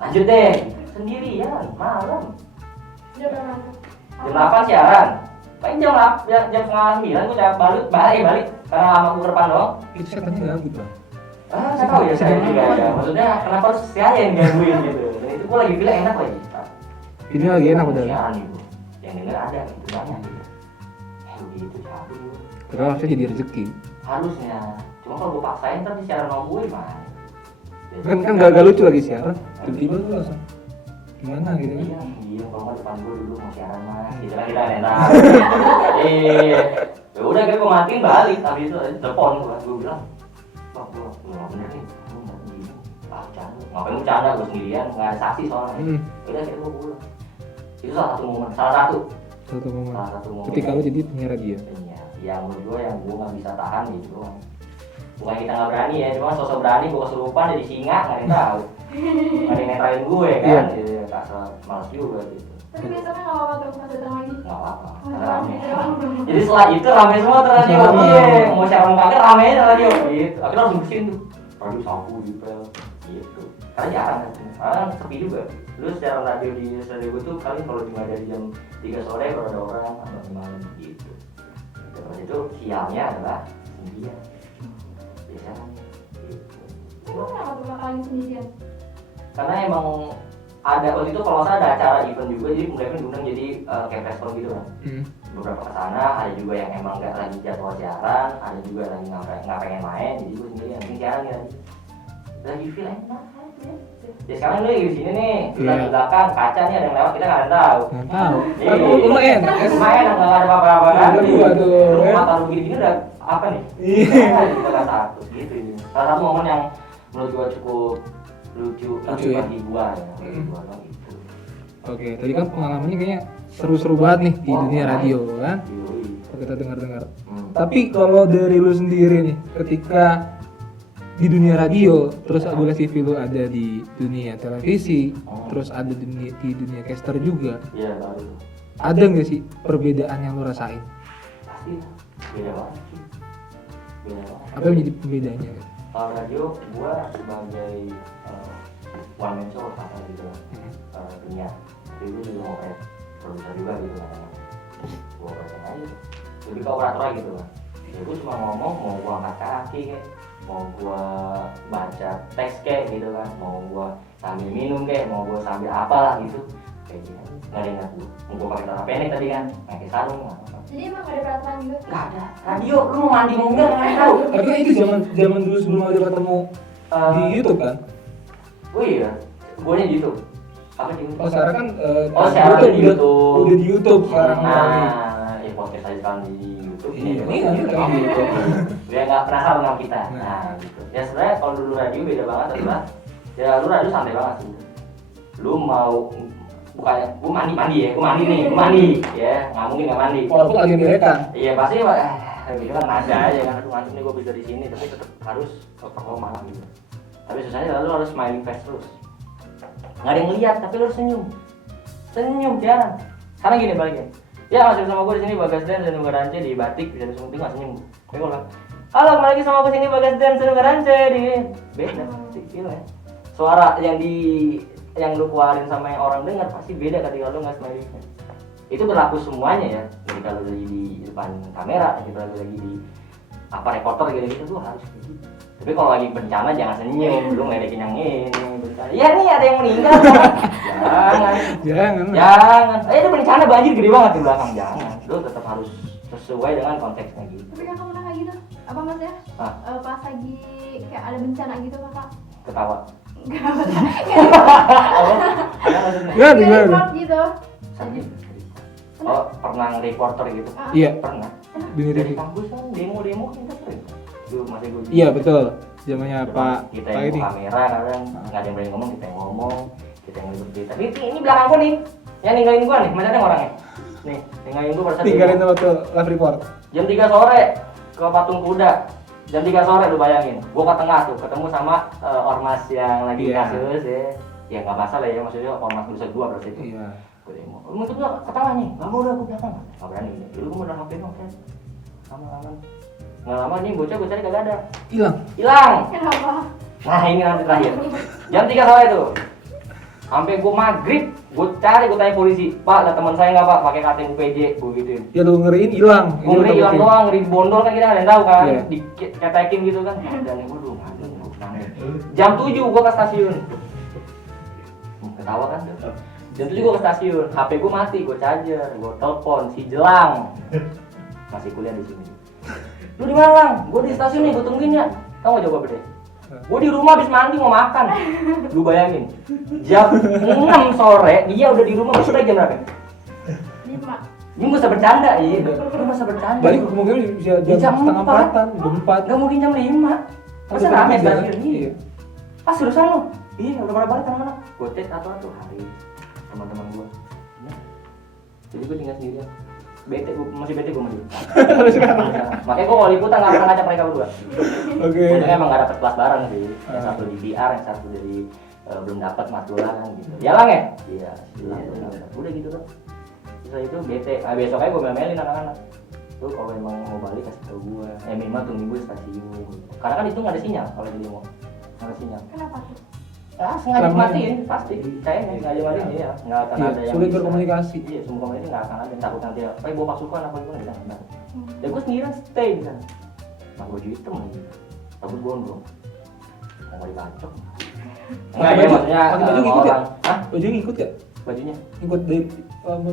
Lanjut deh. Sendirian, malam. Jam berapa? Jam 8 siaran. Paling jam 8, jam 8:30 gue udah balik karena lama gue ke depan dong. Itu setannya gabut bang. Saya tahu ya saya juga ya. Maksudnya kenapa harus saya yang gangguin gitu. Dan itu gue lagi bilang enak lagi. Ini lagi enak udah. Siaran gitu. Yang denger ada gitu banyak gitu. Begitu cabut. Terus harusnya jadi rezeki. Harusnya. Cuma kalau gue paksain ntar di siaran sama gue mah. Kan gak lucu lagi siaran. Tiba-tiba tuh langsung gimana gitu kan. Iya, kalau nggak depan gue dulu mau siaran mas. Gitu kan kita enak. Ya udah gue matiin balik. Habis itu telepon gue bilang, bang gue nggak bener nih. Gue nggak begini. Canda. Ngapain bercanda gue sendirian? Nggak ada saksi soalnya. Udah akhirnya gue pulang. Itu salah satu momen. Salah satu momen. Ketika lu jadi penyiar radio. Iya, yang menurut gue yang gue nggak bisa tahan gitu doang. Bukan kita nggak berani ya, cuma sosok berani gue kesurupan jadi singa nggak ada yang tahu. Nggak ada yang netralin gue kan, iya kasar malas juga gitu. Tapi biasanya nggak apa-apa tuh pas datang lagi. Nggak apa-apa, karena rame. Jadi setelah itu rame semua tuh radio, mau siaran kagak rame aja radio gitu. Akhirnya harus bersihin tuh, radio sapu dipel gitu. Karena jarang kan, karena sepi juga. Lu siaran radio di radio gue tuh kali kalau cuma dari jam 3 sore kalau ada orang atau gimana gitu. Terus itu sialnya adalah sendirian. Biasanya gitu. Emang kenapa tuh kakak lagi sendirian? Karena emang ada waktu itu kalau nggak salah ada acara event juga, jadi mereka diundang jadi kayak respon gitu kan. Beberapa kesana, ada juga yang emang nggak lagi jadwal siaran, ada juga lagi nggak pengen main, jadi gue sendiri yang penting siaran ya. Lagi feel enak aja. Ya sekarang lu di sini nih, di belakang kaca nih ada yang lewat kita nggak ada tahu. Nggak tahu. Iya. Lu enak kan? Lumayan nggak ada apa-apa kan? Ada gua tuh. Mata lu gini udah apa nih? Iya. Kita nggak takut gitu. Salah satu momen yang menurut gua cukup lucu bagi gua ya. Gua gitu. Oke, tadi kan pengalamannya kayaknya seru-seru banget nih di dunia radio kan? Yoi. Kalau kita dengar-dengar. Tapi kalau dari lu sendiri nih, ketika di dunia radio, terus Abula CV lu ada di dunia televisi, terus ada di dunia caster juga. Iya, tahu. Ada nggak sih perbedaan yang lu rasain? Pasti beda banget sih. Beda banget. Apa yang menjadi pembedanya? Kalau radio gua sebagai one man show apa gitu punya. Jadi gua juga mau kayak produser juga gitu kan. Gua pasang aja. Lebih ke operator gitu kan. Ya gua cuma ngomong mau gua angkat kaki kayak, mau gua baca teks kayak gitu kan, mau gua sambil minum kayak, mau gua sambil apalah gitu. Kayak gitu. Nggak ada yang ngaku. Mau gua pakai celana pendek tadi kan, pakai sarung apa. Jadi emang gak ada peraturan juga? Nggak ada. Radio lu mau mandi mau enggak nggak tahu. Tapi kan itu zaman dulu sebelum ada ketemu di YouTube kan. Oh iya, guanya di YouTube. Apa di YouTube? Oh sekarang kan sekarang di YouTube. Udah di YouTube sekarang. Nah, podcast aja sekarang di YouTube. Iya, ini kan di YouTube. Dia nggak penasaran sama kita. Nah, gitu. Ya sebenarnya kalau dulu radio beda banget adalah, ya lu radio santai banget sih. Lu mau bukannya gua mandi ya, gua mandi ya, nggak mungkin nggak mandi. Walaupun lagi direkam. Iya pasti gitu kan nada aja kan, aduh ngantuk nih gua bisa di sini, tapi tetap harus performa gitu. Tapi susahnya lu harus smiling face terus. Nggak ada yang lihat, tapi lu harus senyum jangan. Sekarang gini baliknya. Ya masih bersama gue di sini Bagas Dan Senu Garance di Batik bisa disebutin nggak senyum. Tapi kalau halo kembali lagi sama gue sini Bagas Dan Senu Garance di beda kecil ya. Suara yang lu keluarin sama yang orang dengar pasti beda ketika lu nggak smiling. Itu berlaku semuanya ya. Jadi kalau lagi di depan kamera, jadi kalau lagi di reporter gitu tuh harus kayak gitu. Tapi kalau lagi bencana jangan senyum, lu ngeledekin yang ini bencana. Ya nih ada yang meninggal. Jangan. Itu bencana banjir gede banget di belakang, jangan. Lu tetap harus sesuai dengan konteksnya gitu. Tapi kakak pernah kayak gitu? Apa mas ya? Pas lagi kayak ada bencana gitu kakak? Ketawa. Enggak report gitu. Oh, pernah reporter gitu? Iya. Pernah. Dari kampus kan demo kita sering. Dulu masih gue. Iya betul. Zamannya Pak Kita Pak yang ini. kamera kadang nggak ada yang berani ngomong, kita yang ngomong, kita yang libur cerita. Tapi ini belakang gua nih, yang ninggalin gua nih, macamnya orangnya. Nih, ninggalin gua pada saat Tinggalin demo. waktu live report. Jam 3 sore ke Patung Kuda. Jam 3 sore lu bayangin. Gua ke tengah tuh ketemu sama ormas yang lagi kasus ya. Ya nggak masalah ya, maksudnya ormas nusa 2 berarti itu. Iya. Gue demo. Lu mau nggak ke tengah nih? Nggak mau udah aku belakang. Nggak berani ini. Dulu gua udah HP dong, kan. Aman. Nggak lama nih bocah gue cari kagak ada. Hilang. Kenapa? Nah ini nanti terakhir. Jam 3 sore tuh. Sampai gue maghrib, gue tanya polisi, Pak, ada teman saya nggak Pak pakai KTP PJ, gue gituin. Ya lu ngeriin hilang. Gue ngeri hilang doang, ngeri bondol kan kita nggak ada yang tahu kan, Iya. diketekin gitu kan. Dan gue dulu Jam 7 gue ke stasiun. Ketawa kan? Jam 7 gue ke stasiun, HP gue mati, gue charger, gue telepon si Jelang, masih kuliah di sini. Lu di Malang, gue di stasiun nih, gue tungguin ya. Tahu gak jawab deh? Gue di rumah habis mandi mau makan. Lu bayangin, jam 6 sore dia udah di rumah, masuk lagi jam berapa? 5. Ini gak usah bercanda, iya. Lu gak usah bercanda. Balik mungkin bisa jam setengah 4-an, jam 4. Gak mungkin jam 5. Masa rame stasiun? Iya. Pas urusan lu. Iya, udah pada balik anak-anak. Gue tes atau hari teman-teman gue. Jadi gue tinggal sendirian. Masih bete gue sama dia. Makanya gue kalau liputan gak pernah ngajak mereka berdua. Oke. Untungnya emang gak dapet kelas bareng sih. Yang satu di PR, yang satu dari belum dapat matula kan gitu. Jalan ya? Iya. Udah gitu kan. Setelah itu bete. Besoknya gue mel-melin anak-anak. Tuh kalau emang mau balik kasih tau gue. Minimal tunggu gue stasiun. Karena kan itu gak ada sinyal kalau di demo. Gak ada sinyal. Kenapa tuh? Sengaja matiin pasti. Kayaknya sengaja matiin ya. Nggak akan ada yang sulit bisa. berkomunikasi. Iya, semua komunikasi nggak akan ada. Takut nanti bawa pasukan apa gimana bisa nggak. Ya gue sendirian stay di sana. Nah baju hitam lagi. Takut gondrong. Mau dibacok. Enggak ya maksudnya. Pakai baju ngikut ya? Hah? Baju ngikut ya? Bajunya? Ikut dari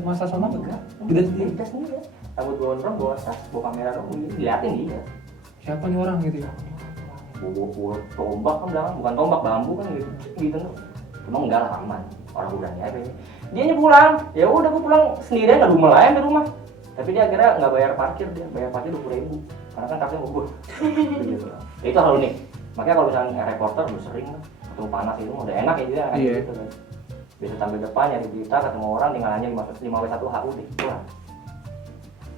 masa sama enggak? Tidak sendiri. Kita sendiri ya. Takut gondrong, bawa tas, bawa kamera dong. Diliatin dia. Siapa nih orang gitu ya? Bawa tombak kan belakang, bukan tombak bambu kan gitu tuh. Cuma enggak lah aman, orang udah aja. Dia pulang, ya udah gue pulang sendirian nggak rumah lain di rumah. Tapi dia akhirnya nggak bayar parkir, dia bayar parkir 20.000 karena kan taksi mau gue. Gitu. Itu hal unik. Makanya kalau misalnya reporter udah sering lah, ketemu panas itu udah enak ya dia kayak gitu kan. Bisa tampil depan nyari berita, ketemu orang tinggal nanya 5W1HU deh, pulang.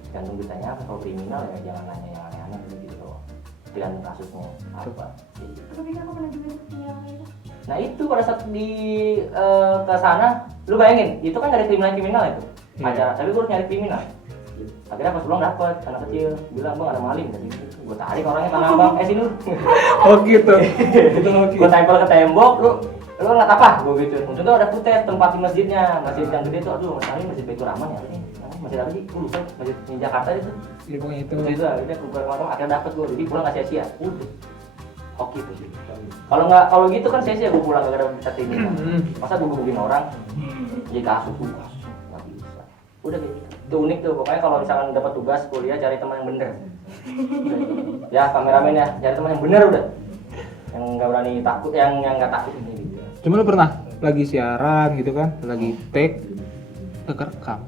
Gantung beritanya apa, kalau kriminal ya jangan nanya yang aneh-aneh gitu loh. Tergantung kasusnya apa. Tapi kan aku pernah juga tinggal gitu. Nah itu pada saat di ke sana, lu bayangin, itu kan dari kriminal itu acara, tapi gue harus nyari kriminal. Akhirnya pas pulang dapet anak kecil bilang bang ada maling tadi. Gue tarik orangnya tangan bang, sini lu. Oh gitu. Itu oke. Gue tempel ke tembok, lu ngeliat apa? Gue gitu. Untung tuh ada footage tempat di masjidnya, masjid yang gede tuh. Aduh, masalahnya masjid Baitur Rahman ya ini. Masjid apa sih? Gue lupa. Masjid di Jakarta itu. Ya pokoknya itu. Itu akhirnya kumpul malam akhirnya dapet gue. Jadi pulang nggak sia-sia. Udah. Oke tuh sih. Kalau gitu kan sia-sia gue pulang gak ada bisa ini. Masa gue gebukin orang? Jadi kasus tuh nggak bisa. Udah kayak gitu. Itu unik tuh. Pokoknya kalau misalkan dapat tugas kuliah cari teman yang bener. Ya kameramen ya, cari teman yang bener udah. Yang nggak berani takut, yang nggak takut ini gitu. Cuma lu pernah lagi siaran gitu kan, lagi take kerekam.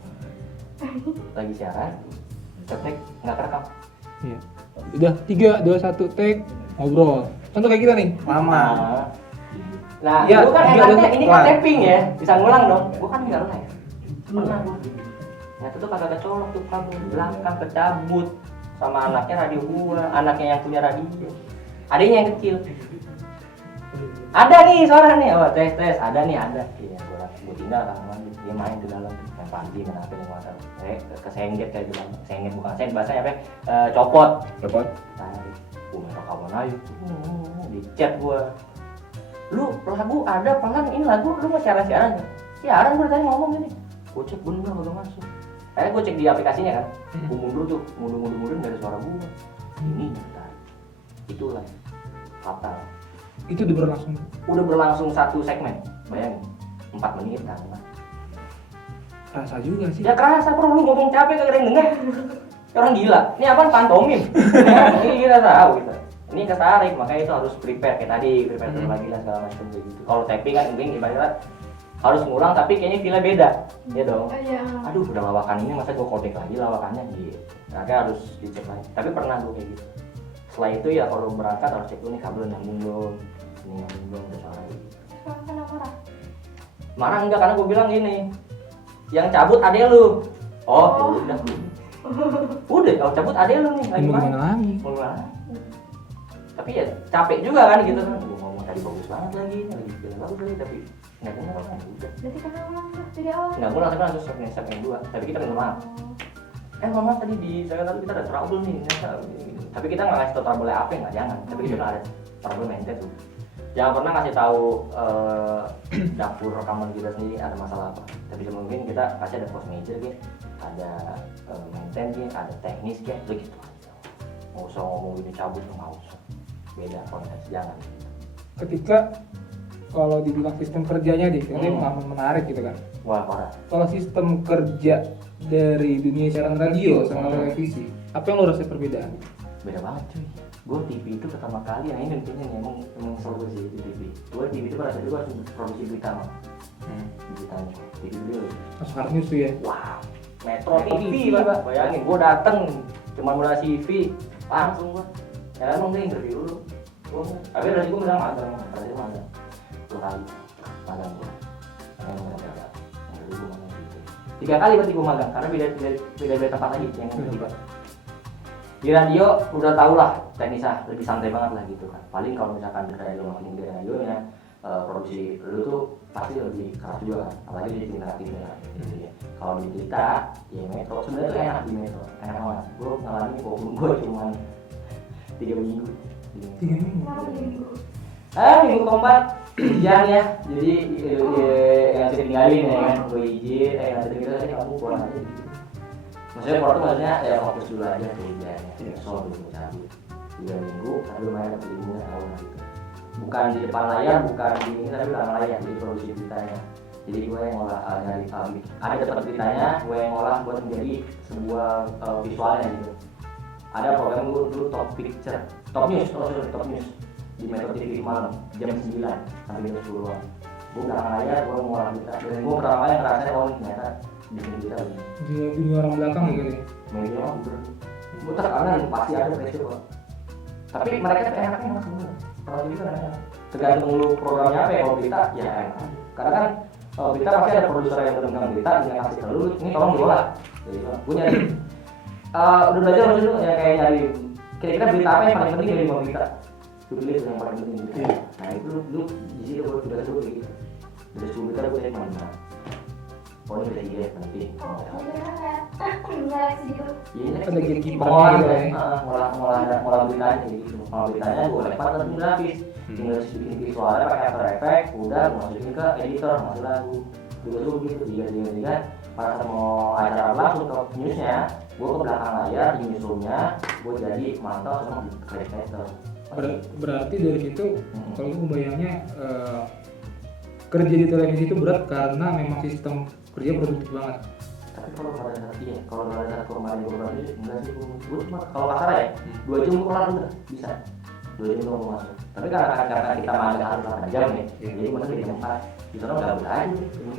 Lagi siaran, ketek nggak kerekam. Iya. Udah 3, 2, 1 take ngobrol. Contoh kayak kita nih, lama. Nah, Ya, gua kan tiga, enaknya dua, ini kan tapping ya, bisa ngulang dong. Gua kan nggak live. Pernah gua. Nah, itu tuh kagak kecolok tuh kamu belakang kecabut sama anaknya radio gua, anaknya yang punya radio. Adanya yang kecil. Ada nih suara nih, oh tes, ada nih, ada. Iya, gua tinggal kan, dia main di dalam, main panti, main apa yang mana. Kesengget kayak gitu, sengget bukan sengget, bahasanya apa? Copot. Nah, gua minta kawan aja, di chat gua. Lu lagu ada pelan ini lagu lu mau siaran siaran gue tadi ngomong gini gue cek bener gak masuk akhirnya gue cek di aplikasinya kan gue mundur nggak ada suara gue ini bentar itulah fatal Itu udah berlangsung satu segmen bayangin 4 menit kan rasa juga sih. ya kerasa bro lu ngomong capek kagak ada yang denger orang gila ini apaan pantomim ini kita tahu gitu ini ketarik, makanya itu harus prepare kayak tadi, prepare lagi dan segala macam kayak gitu. Kalau tapping kan mungkin ibaratnya harus ngulang tapi kayaknya feel beda, ya dong. Iya. Aduh, udah lawakan ini masa gue codec lagi lawakannya gitu. Nah, kayak harus dicek lagi. Tapi pernah gue kayak gitu. Setelah itu ya kalau berangkat harus cek dulu nih kabel nyambung dong, ini nyambung dong, udah salah gitu. Kenapa marah? Marah enggak karena gue bilang gini, yang cabut adek lu. Oh, udah. Udah, kalau cabut adek lu nih. Mau gimana lagi? Mau gimana? Tapi ya capek juga kan gitu kan gue ngomong tadi bagus banget lagi bilang bagus lagi tapi nggak benar kan udah Berarti karena ulang tuh dari awal. nggak pulang tapi langsung step yang 2 tapi kita minta maaf mohon maaf tadi di saya tadi kita ada trouble nih ternyata gitu. Tapi kita nggak ngasih tau trouble apa nggak jangan tapi kita ada trouble maintenance tuh jangan pernah ngasih tahu dapur rekaman kita sendiri ada masalah apa tapi mungkin kita kasih ada post major gitu ada maintenance gitu ada teknis gitu begitu aja nggak usah ngomong ini cabut nggak usah beda konteks jangan Ketika kalau dibilang sistem kerjanya deh, ini pengalaman menarik gitu kan. wah parah Kalau sistem kerja dari dunia siaran radio sama televisi, apa yang lo rasa perbedaan? beda banget cuy gue TV itu pertama kali yang ini kayaknya emang selalu sih di TV gue TV itu pada saat itu harus produksi berita mah beritanya TV dulu Mas Harnius tuh ya. wow Metro TV pak bayangin gue dateng cuma modal CV langsung gue ya emang dia interview dulu tapi dari gue bilang magang dari itu magang 2 kali magang gue dulu magang gitu 3 kali berarti gue magang karena beda tempat lagi yang ketiga di radio udah tau lah teknisnya lebih santai banget lah gitu kan paling kalau misalkan di radio makin di radio ya produksi lu tuh pasti lebih keras juga kan apalagi di interaktif ya kalau di berita ya Metro sebenarnya tuh enak di Metro enak banget gue ngalamin gue cuma 3 minggu. Kenapa jadi minggu? Minggu keempat hujan ya, jadi yang saya tinggalin ya kan, gue izin, nanti kita sih kamu pulang aja gitu. Maksudnya kalau tuh maksudnya ya fokus dulu aja ke hujannya, soal dulu cabut 3 minggu, tapi lumayan dapat ilmu tahun gitu. Bukan di depan layar, bukan di ini, tapi belakang layar, jadi produksi beritanya. Jadi gue yang ngolah dari ada dapat beritanya, gue yang ngolah buat menjadi sebuah visualnya gitu. Ada program gue dulu top news di Metro TV malam jam 9 sampai jam 10-an. Gue belakang layar, gue mau ngolah berita dan gue pertama kali ngerasain oh ternyata bikin berita begini. Dunia orang belakang gitu ya. Media mah bener. Gue tekanan pasti ada pressure kok. Tapi mereka tuh enaknya enak semua. Kalau TV kan enak. Tergantung lu programnya apa ya kalau berita ya enak. Karena kan kalau berita pasti ada produser yang mendengarkan berita yang kasih ke lu ini tolong diolah. Jadi gue nyari udah belajar masih dulu ya kayak nyari kira-kira berita apa yang paling penting dari 5 berita tulis yang paling penting gitu. Nah itu dulu di sini gue tugas dulu kayak gitu udah 10 berita gue cek mana Oh ini berarti dia penting. Menarik sih gitu. Iya, Ada gatekeeper mulai gitu ya. mulai beritanya gitu. Mulai beritanya gue lempar ke grafis. Tinggal bikin visualnya pakai After Effects, udah gue masukin ke editor, masuk lagu. Juga begitu, tiga. Pas mau acara langsung ke newsnya, gue ke belakang layar di newsroomnya, gue jadi mantau sama di creator. Berarti dari situ kalau gue bayangnya kerja di televisi itu berat karena memang sistem kerja produktif banget. Tapi kalau pada saat kemarin gue berarti enggak sih, gue cuma kalau kasar ya 2 jam kelar udah bisa 2 jam gue masuk. Tapi karena kita makan harus 8 jam nih, jadi masa di tempat di sana udah aja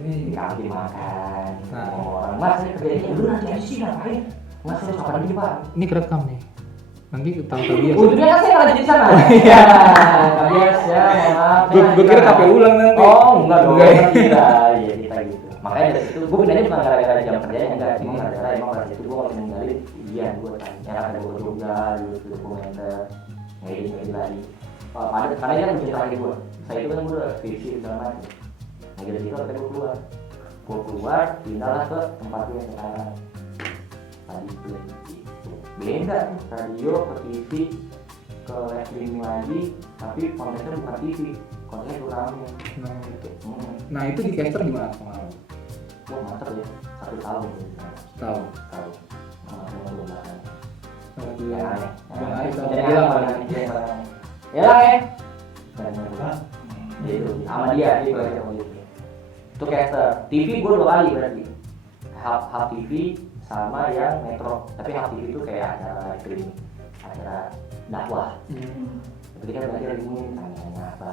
di kantin makan. Orang mas nih kerjanya lu nanti aja sih ngapain? Mas harus kapan lagi pak? Ini kerekam nih. Nanti tahu biasa. Ujungnya kan saya nggak di sana. Iya. Bias ya, maaf. Gue kira KPU ulang nanti. Oh enggak dong. Iya kita gitu. Makanya dari situ gue pindahnya bukan gara-gara jam kerjanya enggak, cuma gara-gara emang pada situ gue kalau ninggalin ujian gue tanya ada gue juga dulu dokumenter ngedit lagi. Karena dia kan mencintai lagi gue. Saya itu kan gue udah visi segala macam. Nah dari situ akhirnya gue keluar, pindahlah ke tempat gue yang sekarang. Tadi beda radio ke TV ke live streaming lagi, tapi kontennya bukan TV, kontennya itu rame. Nah itu di caster gimana pengalaman? Wah mantap ya, 1 tahun. Tahu. Sama dia. Bang Ari sama dia dia bilang ya lah ya. Itu sama dia gitu. Itu caster. TV gue 2 kali berarti. Hub TV sama yang Metro. Tapi Hub TV itu kayak acara live streaming, acara dakwah. Jadi kan belajar lagi ngomongin tanya apa.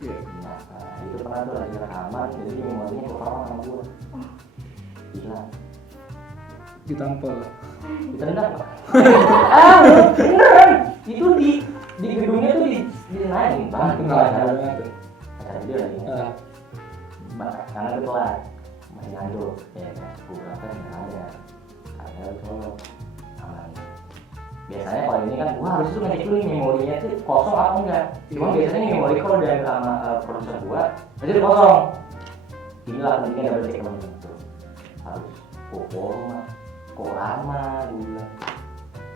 Itu pernah tuh lagi rekaman, jadi memorinya kepala sama gue. Gila. Ditampol. Ditendang pak. Beneran. Itu di gedungnya tuh dinaik banget. Acara dia lagi. Karena gue telat. Masih ngantuk. Ya kan, gue berangkat nggak ada. Karena itu aman. Biasanya kalau ini kan, wah harus tuh ngecek dulu nih memorinya itu kosong apa enggak. Cuma biasanya memori kalau udah sama produser gua, itu udah kosong. Inilah pentingnya double check teman itu. Harus kok lama gua.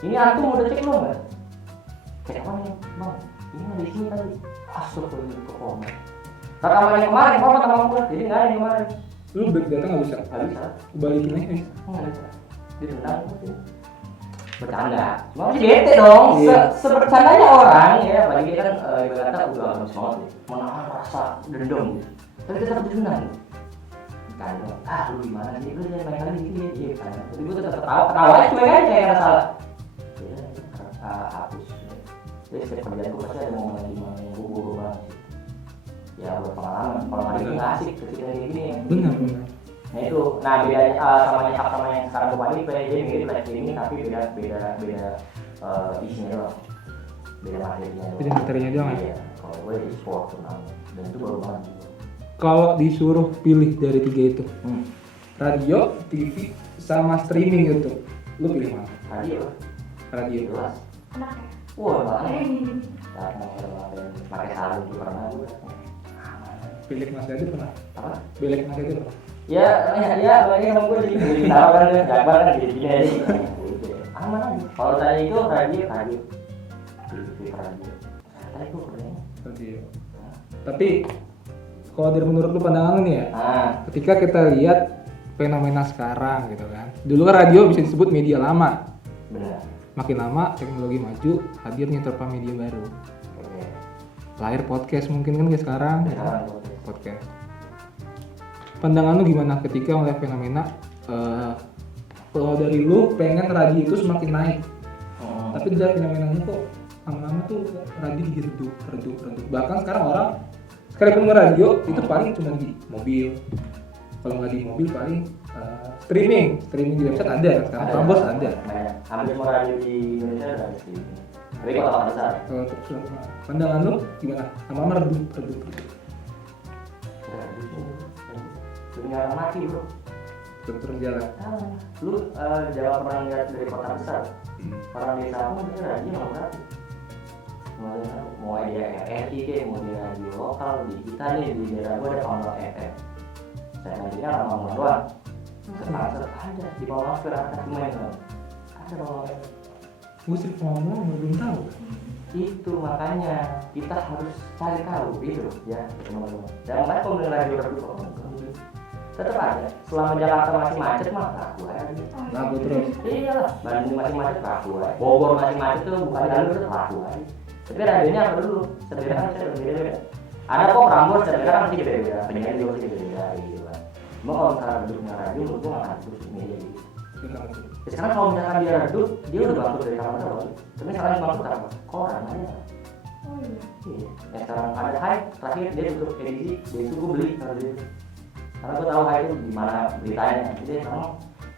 Ini aku mau udah cek belum nggak? Cek apa nih bang? Ini di sini tadi. Astagfirullah kok. Rekaman yang kemarin format sama gua, jadi nggak ada yang kemarin. Lu back data nggak bisa? Nggak bisa. Balikin aja nih. Nggak bisa. Ditendang sih. Bercanda, cuma masih bete dong. Sebercandanya orang ya, bagi dia kan ibaratnya udah halus banget nih, menahan rasa dendam gitu. Tapi tetap ditendang. Ditanya, lu gimana sih? Lu jangan main kali gitu ya, kan. Tapi gue tetap ketawanya cuek aja kayak nggak salah. Ya, hapus. Jadi setiap kerjaan gue pasti ada momen gimana yang gue banget sih. Ya buat pengalaman, kalau nggak itu nggak asik ketika kayak gini ya. Benar. Nah itu, bedanya sama yang sekarang gue panik, dia mirip live streaming tapi beda isinya doang, beda materinya doang. Beda materinya doang ya? Iya, kalau gue di sport turnamen, dan itu baru banget. Kalau disuruh pilih dari 3 itu, radio, TV, sama streaming YouTube, lu pilih mana? Radio. Jelas. Enak ya? Wah banget. Pakai sarung tuh pernah gue. Pilih Mas Dadi pernah? Apa? Pilih Mas Dadi pernah? Ya, banyak sama gue jadi tahu kan, jabar kan gini aja. Aman aja. Kalau saya itu radio. Saya itu kerjanya. Radio. Tapi kalau dari menurut lu pandangan lu nih ya, ketika kita lihat fenomena sekarang gitu kan, dulu kan radio bisa disebut media lama. Benar. Makin lama teknologi maju, hadirnya terpa media baru. Oke. Lahir podcast mungkin kan kayak sekarang. Sekarang Podcast. Pandangan lu gimana ketika melihat fenomena kalau dari lu pengen radio itu semakin naik, tapi dari fenomenanya kok lama-lama tuh radio redup. Bahkan sekarang orang sekalipun radio itu paling cuma di mobil, kalau nggak di mobil paling streaming di website ada sekarang, Prambors ada. Hampir semua radio di Indonesia ada streaming. Tapi kalau besar. Pandangan lu gimana? Lama-lama redup. Dunia mati bro. Terus jalan. Lu Jawa pernah lihat dari kota besar. Orang desa pun dia radio nggak berarti. Mau dia RRT mau dia radio lokal di kita nih di daerah gua ada Pondok FM. Saya nantinya lama doang. Ada di bawah sekarang ada pemain ada bawah. Gue sering ngomong belum tahu. Itu makanya kita harus cari tahu gitu ya teman-teman. Dan makanya kalau dengar radio tetap ada. Selama Jakarta masih macet mah aku aja. Lagu terus. Iyalah, Bandung masih macet aku aja. Bogor masih macet tuh bukan jalur tetap aku aja. Tapi radionya apa dulu? Sebenarnya kan saya berbeda-beda. Ada kok Prambors sebenarnya kan masih beda-beda. Penyanyi juga masih beda-beda gitu kan. Cuma kalau misalnya duduknya radio menurut gue nggak harus media gitu. Sekarang kalau misalkan dia redup, dia udah bangkrut dari kamar terus. Tapi sekarang bangkrut apa? Koran aja. Oh iya. Iya. Yang sekarang ada Hai, terakhir dia tutup edisi, dia itu gue beli karena gue tahu Hai itu gimana beritanya. Jadi sekarang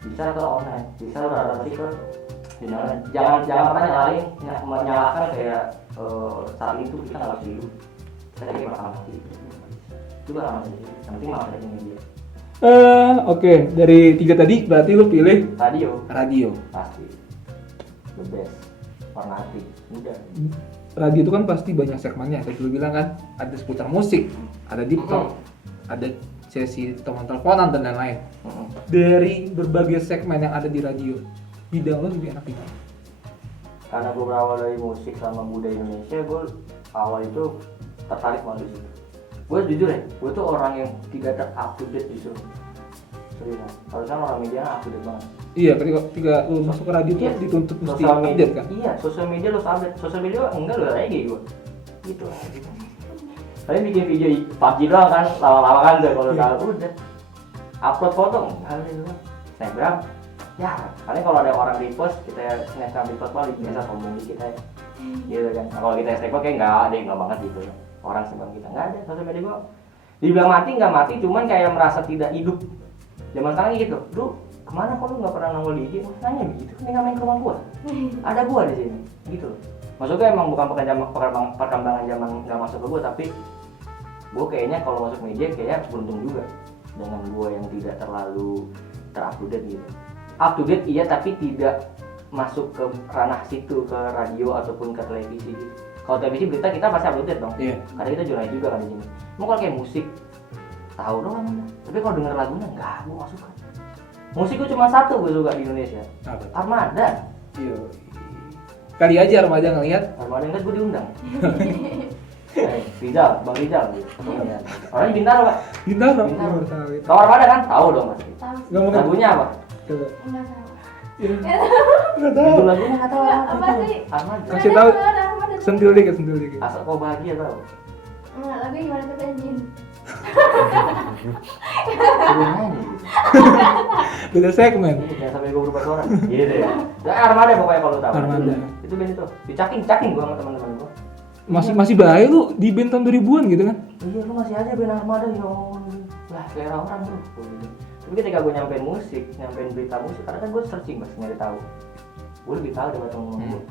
bisa ke online, bisa berarti ke jangan apa nyalain, menyalahkan kayak saat itu kita nggak bisa hidup. Saya kayak bakal mati. Itu bakal mati. Yang penting malah ada media. Oke, dari 3 tadi berarti lu pilih radio. Pasti the best, fanatik, udah. Radio itu kan pasti banyak segmennya, tadi lu bilang kan ada seputar musik, ada deep talk, ada sesi telepon-teleponan dan lain-lain. Dari berbagai segmen yang ada di radio, bidang lu lebih enak di mana? Karena gue berawal dari musik sama budaya Indonesia, gue awal itu tertarik banget di situ. Gue jujur ya, gue tuh orang yang tidak up to date justru. Serius, harusnya orang media up to date banget. Iya, ketika lu masuk ke radio tuh dituntut mesti update kan? Iya, sosial media lu update. Sosial media enggak lu reggae gue. Gitu lah. Kalian bikin video PUBG doang kan, lama-lama kan udah kalau udah. Upload foto enggak lu. Snapgram. Ya, kalian kalau ada orang repost, kita snapgram repost balik biasa sombong kita ya. Gitu kan. Nah, kalau kita snapgram kayak enggak banget gitu. Orang sebang kita nggak ada sosial media gua. Dibilang mati nggak mati, cuman kayak merasa tidak hidup. Zaman sekarang gitu, lu kemana kok lu nggak pernah nongol di IG? Nanya begitu, tinggal main ke rumah gua. Ada gua di sini, gitu. Maksudnya emang bukan perkembangan zaman nggak masuk ke gua, tapi gua kayaknya kalau masuk media kayak beruntung juga dengan gua yang tidak terlalu terupdate gitu. Up to date iya, tapi tidak masuk ke ranah situ, ke radio ataupun ke televisi gitu. Kalau televisi berita kita pasti update dong. Iya. Karena kita jurnalis juga kan di sini. Mau kalau kayak musik tahu doang. Tapi kalau denger lagunya enggak, gua enggak suka. Musik gua cuma satu gua suka di Indonesia. Apa? Armada. Iya. Kali aja Armada ngelihat. Armada enggak gua diundang. Rizal, Bang Rizal gitu. Orangnya Bintaro, Pak. Bintaro. Tahu Armada kan? Tahu dong pasti. Tahu. Lagunya apa? Enggak tahu. Enggak tahu. Itu lagunya enggak tahu Apa sih? Armada. Kasih tahu. Sentil dikit. Asal kau bahagia tahu. Enggak, lagu gimana kata Jin? Beda segmen. Jangan sampai gue berubah suara. Gitu ya. Armada pokoknya kalau tahu. Armada. Itu band itu. Dicaking gue sama teman-teman gue. Masih bahaya lu di band tahun 2000-an gitu kan? Iya, lu masih aja band Armada ya. Lah, selera orang bro. Tapi ketika gue nyampein musik, nyampein berita musik, karena kan gue searching Mas, nyari tahu. Gue lebih tahu daripada temen-temen gue.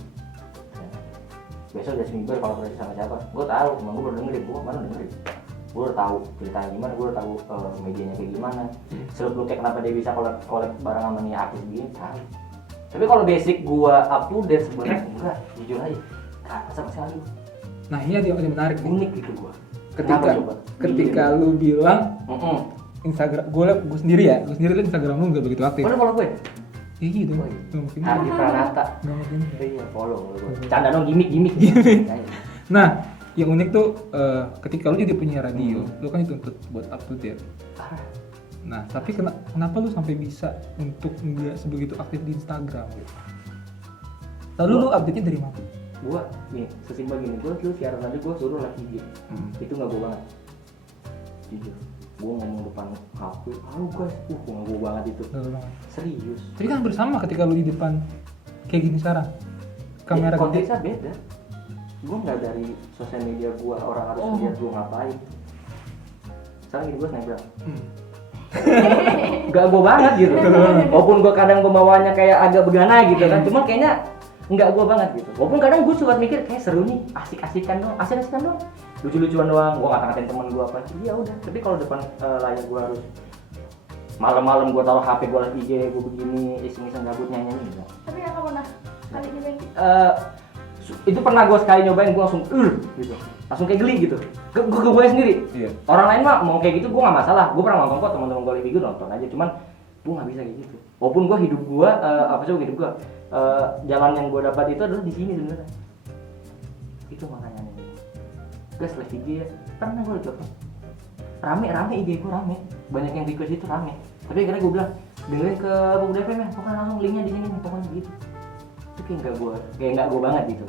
Besok Justin Bieber kalau berarti sama siapa, gue tahu, emang gue baru dengerin, gue mana dengerin. Gue udah tahu ceritanya gimana, gue udah tahu medianya kayak gimana. Seluk kayak kenapa dia bisa collab bareng sama nih artis begini, tahu. Tapi kalau basic gue up to date sebenarnya enggak, jujur aja, nggak sama sekali. Nah ini ada yang menarik, unik gitu gue. Ketika lu bilang Instagram, gue sendiri liat Instagram lu nggak begitu aktif. Mana follow gue? Iya gitu. Ardi Pranata. Iya follow gue. Canda dong gimmick. Nah, yang unik tuh ketika lu jadi punya radio, lu kan dituntut buat up to date. Nah, tapi kenapa lu sampai bisa untuk nggak sebegitu aktif di Instagram gitu? Lalu lu update-nya dari mana? Gua nih, sesimpel gini, gua dulu siaran tadi gua suruh lagi IG. Itu nggak gua banget. Jujur. Gua ngomong depan HP, guys, nggak gua banget itu. Serius. Tapi kan bersama ketika lu di depan kayak gini sekarang. Kamera konteksnya beda. Gua nggak dari sosial media gua orang harus lihat gua ngapain. Sekarang gini gua snapgram. Gak gua banget gitu. Walaupun gua kadang pembawaannya kayak agak begana gitu kan, cuman kayaknya nggak gua banget gitu. Walaupun kadang gua suka mikir kayak seru nih, asik-asikan doang, lucu-lucuan doang. Gua ngata-ngatain temen gua apa, iya udah. Tapi kalau depan layar gua harus malam-malam gua taruh HP gua liat IG, gua begini iseng-iseng gabut nyanyi gitu. Tapi nggak pernah kali nyobain. Itu pernah gua sekali nyobain, gua langsung gitu, langsung kayak geli gitu. Gue sendiri. Iya. Orang lain mah mau kayak gitu gua nggak masalah. Gua pernah nonton kok teman-teman gua lagi nonton aja, cuman gue nggak bisa kayak gitu. Walaupun gue hidup gue jalan yang gue dapat itu adalah di sini sebenarnya. Itu makanya gas live IG ya pernah gue coba rame IG gue rame, banyak yang request itu rame, tapi akhirnya gue bilang dengerin ke Pemuda FM ya, pokoknya langsung linknya di sini nih, pokoknya gitu. Itu kayak nggak gue banget gitu.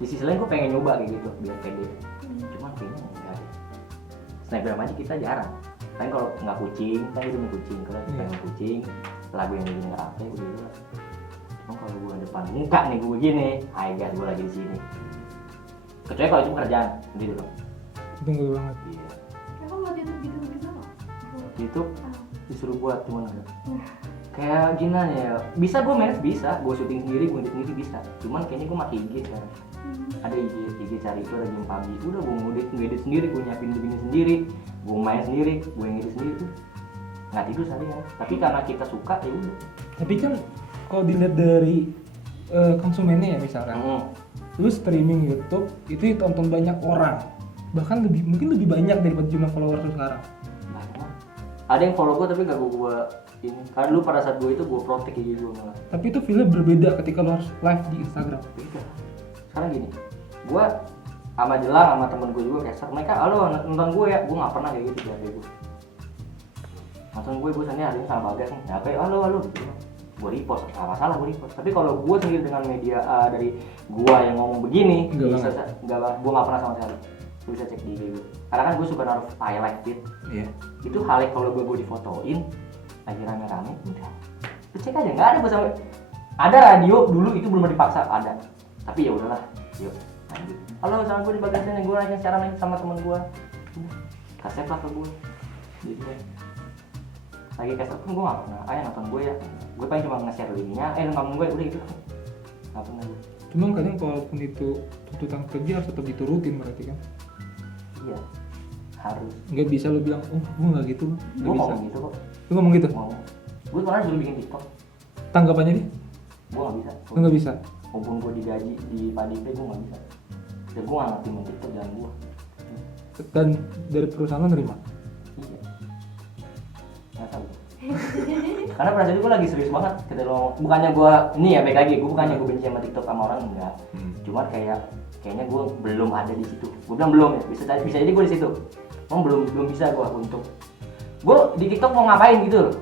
Di sisi lain gue pengen nyoba kayak gitu biar pede, cuman kayaknya enggak. Snapgram aja kita jarang, kan kalau nggak kucing, kan itu kucing, kalau pengen kucing, lagu yang begini apa udah gitu. Cuma kalau gue depan muka nih gue begini, hai guys gue lagi di sini. Kecuali kalau itu pekerjaan, gitu loh. Itu enggak banget. Iya. Kakak buat YouTube gitu nggak? YouTube disuruh buat cuman enggak. Kayak gimana ya? Bisa gue manage bisa, gue syuting sendiri, gue edit sendiri bisa. Cuman kayaknya gue pakai IG sekarang. Ada IG cari itu ada game PUBG, udah gue ngedit sendiri, gue nyiapin begini sendiri, gue main sendiri, gue ngedit sendiri tuh. Nggak tidur ya. Tapi karena kita suka ya udah. Tapi kan kalau dilihat dari konsumennya ya misalkan, lu streaming YouTube itu ditonton banyak orang, bahkan mungkin lebih banyak daripada jumlah follower lu sekarang. Banyak. Ada yang follow gue tapi gak gue ini. Karena dulu pada saat gue itu gue protek IG gue malah. Tapi itu feelnya berbeda ketika lu harus live di Instagram. Beda. Sekarang gini, gue sama Jelang sama temen gue juga kayak mereka, halo nonton gue ya, gue nggak pernah kayak gitu kayak gue. Nonton gue sendiri hari ini sama Bagas nih, apa ya, halo gitu. Gue repost, nggak masalah gue repost. Tapi kalau gue sendiri dengan media dari gue yang ngomong begini, gue nggak pernah sama sekali. Lu bisa cek di IG gue. Karena kan gue suka naruh highlight feed. Iya. Itu highlight kalau gue difotoin, lagi rame-rame, udah. Lu cek aja, nggak ada gue sampai. Ada radio dulu itu belum dipaksa ada. Tapi ya udahlah, yuk lanjut. Halo sama gue di Bagasnya, gue nanya secara nih sama temen gue. Kasih lah ke gue. Gitu ya. Lagi kasih pun gue nggak pernah. Ayo nonton gue ya. Gue pengen cuma nge-share linknya. Nonton gue udah gitu. Nggak pernah gue. Cuma kadang kalaupun itu tuntutan kerja harus tetap diturutin berarti kan? Iya, harus. Nggak bisa lu bilang, oh gue nggak gitu. Gue ngomong gitu kok. Lu ngomong gitu? Ngomong. Gue kemarin dulu bikin TikTok. Tanggapannya dia? Gue nggak bisa. Lu nggak bisa? Walaupun gue digaji di Padipe, gue nggak bisa. Dan gue nggak ngerti main TikTok jalan gue. Dan dari perusahaan lo nerima? Iya. Nggak tahu. Karena pada saat itu gue lagi serius banget. Bukannya gue, ini ya baik lagi, gue bukannya gue benci sama TikTok sama orang, enggak. Cuma kayaknya gue belum ada di situ. Gue bilang belum ya, bisa jadi gue di situ. Belum bisa gue untuk. Gue di TikTok mau ngapain gitu.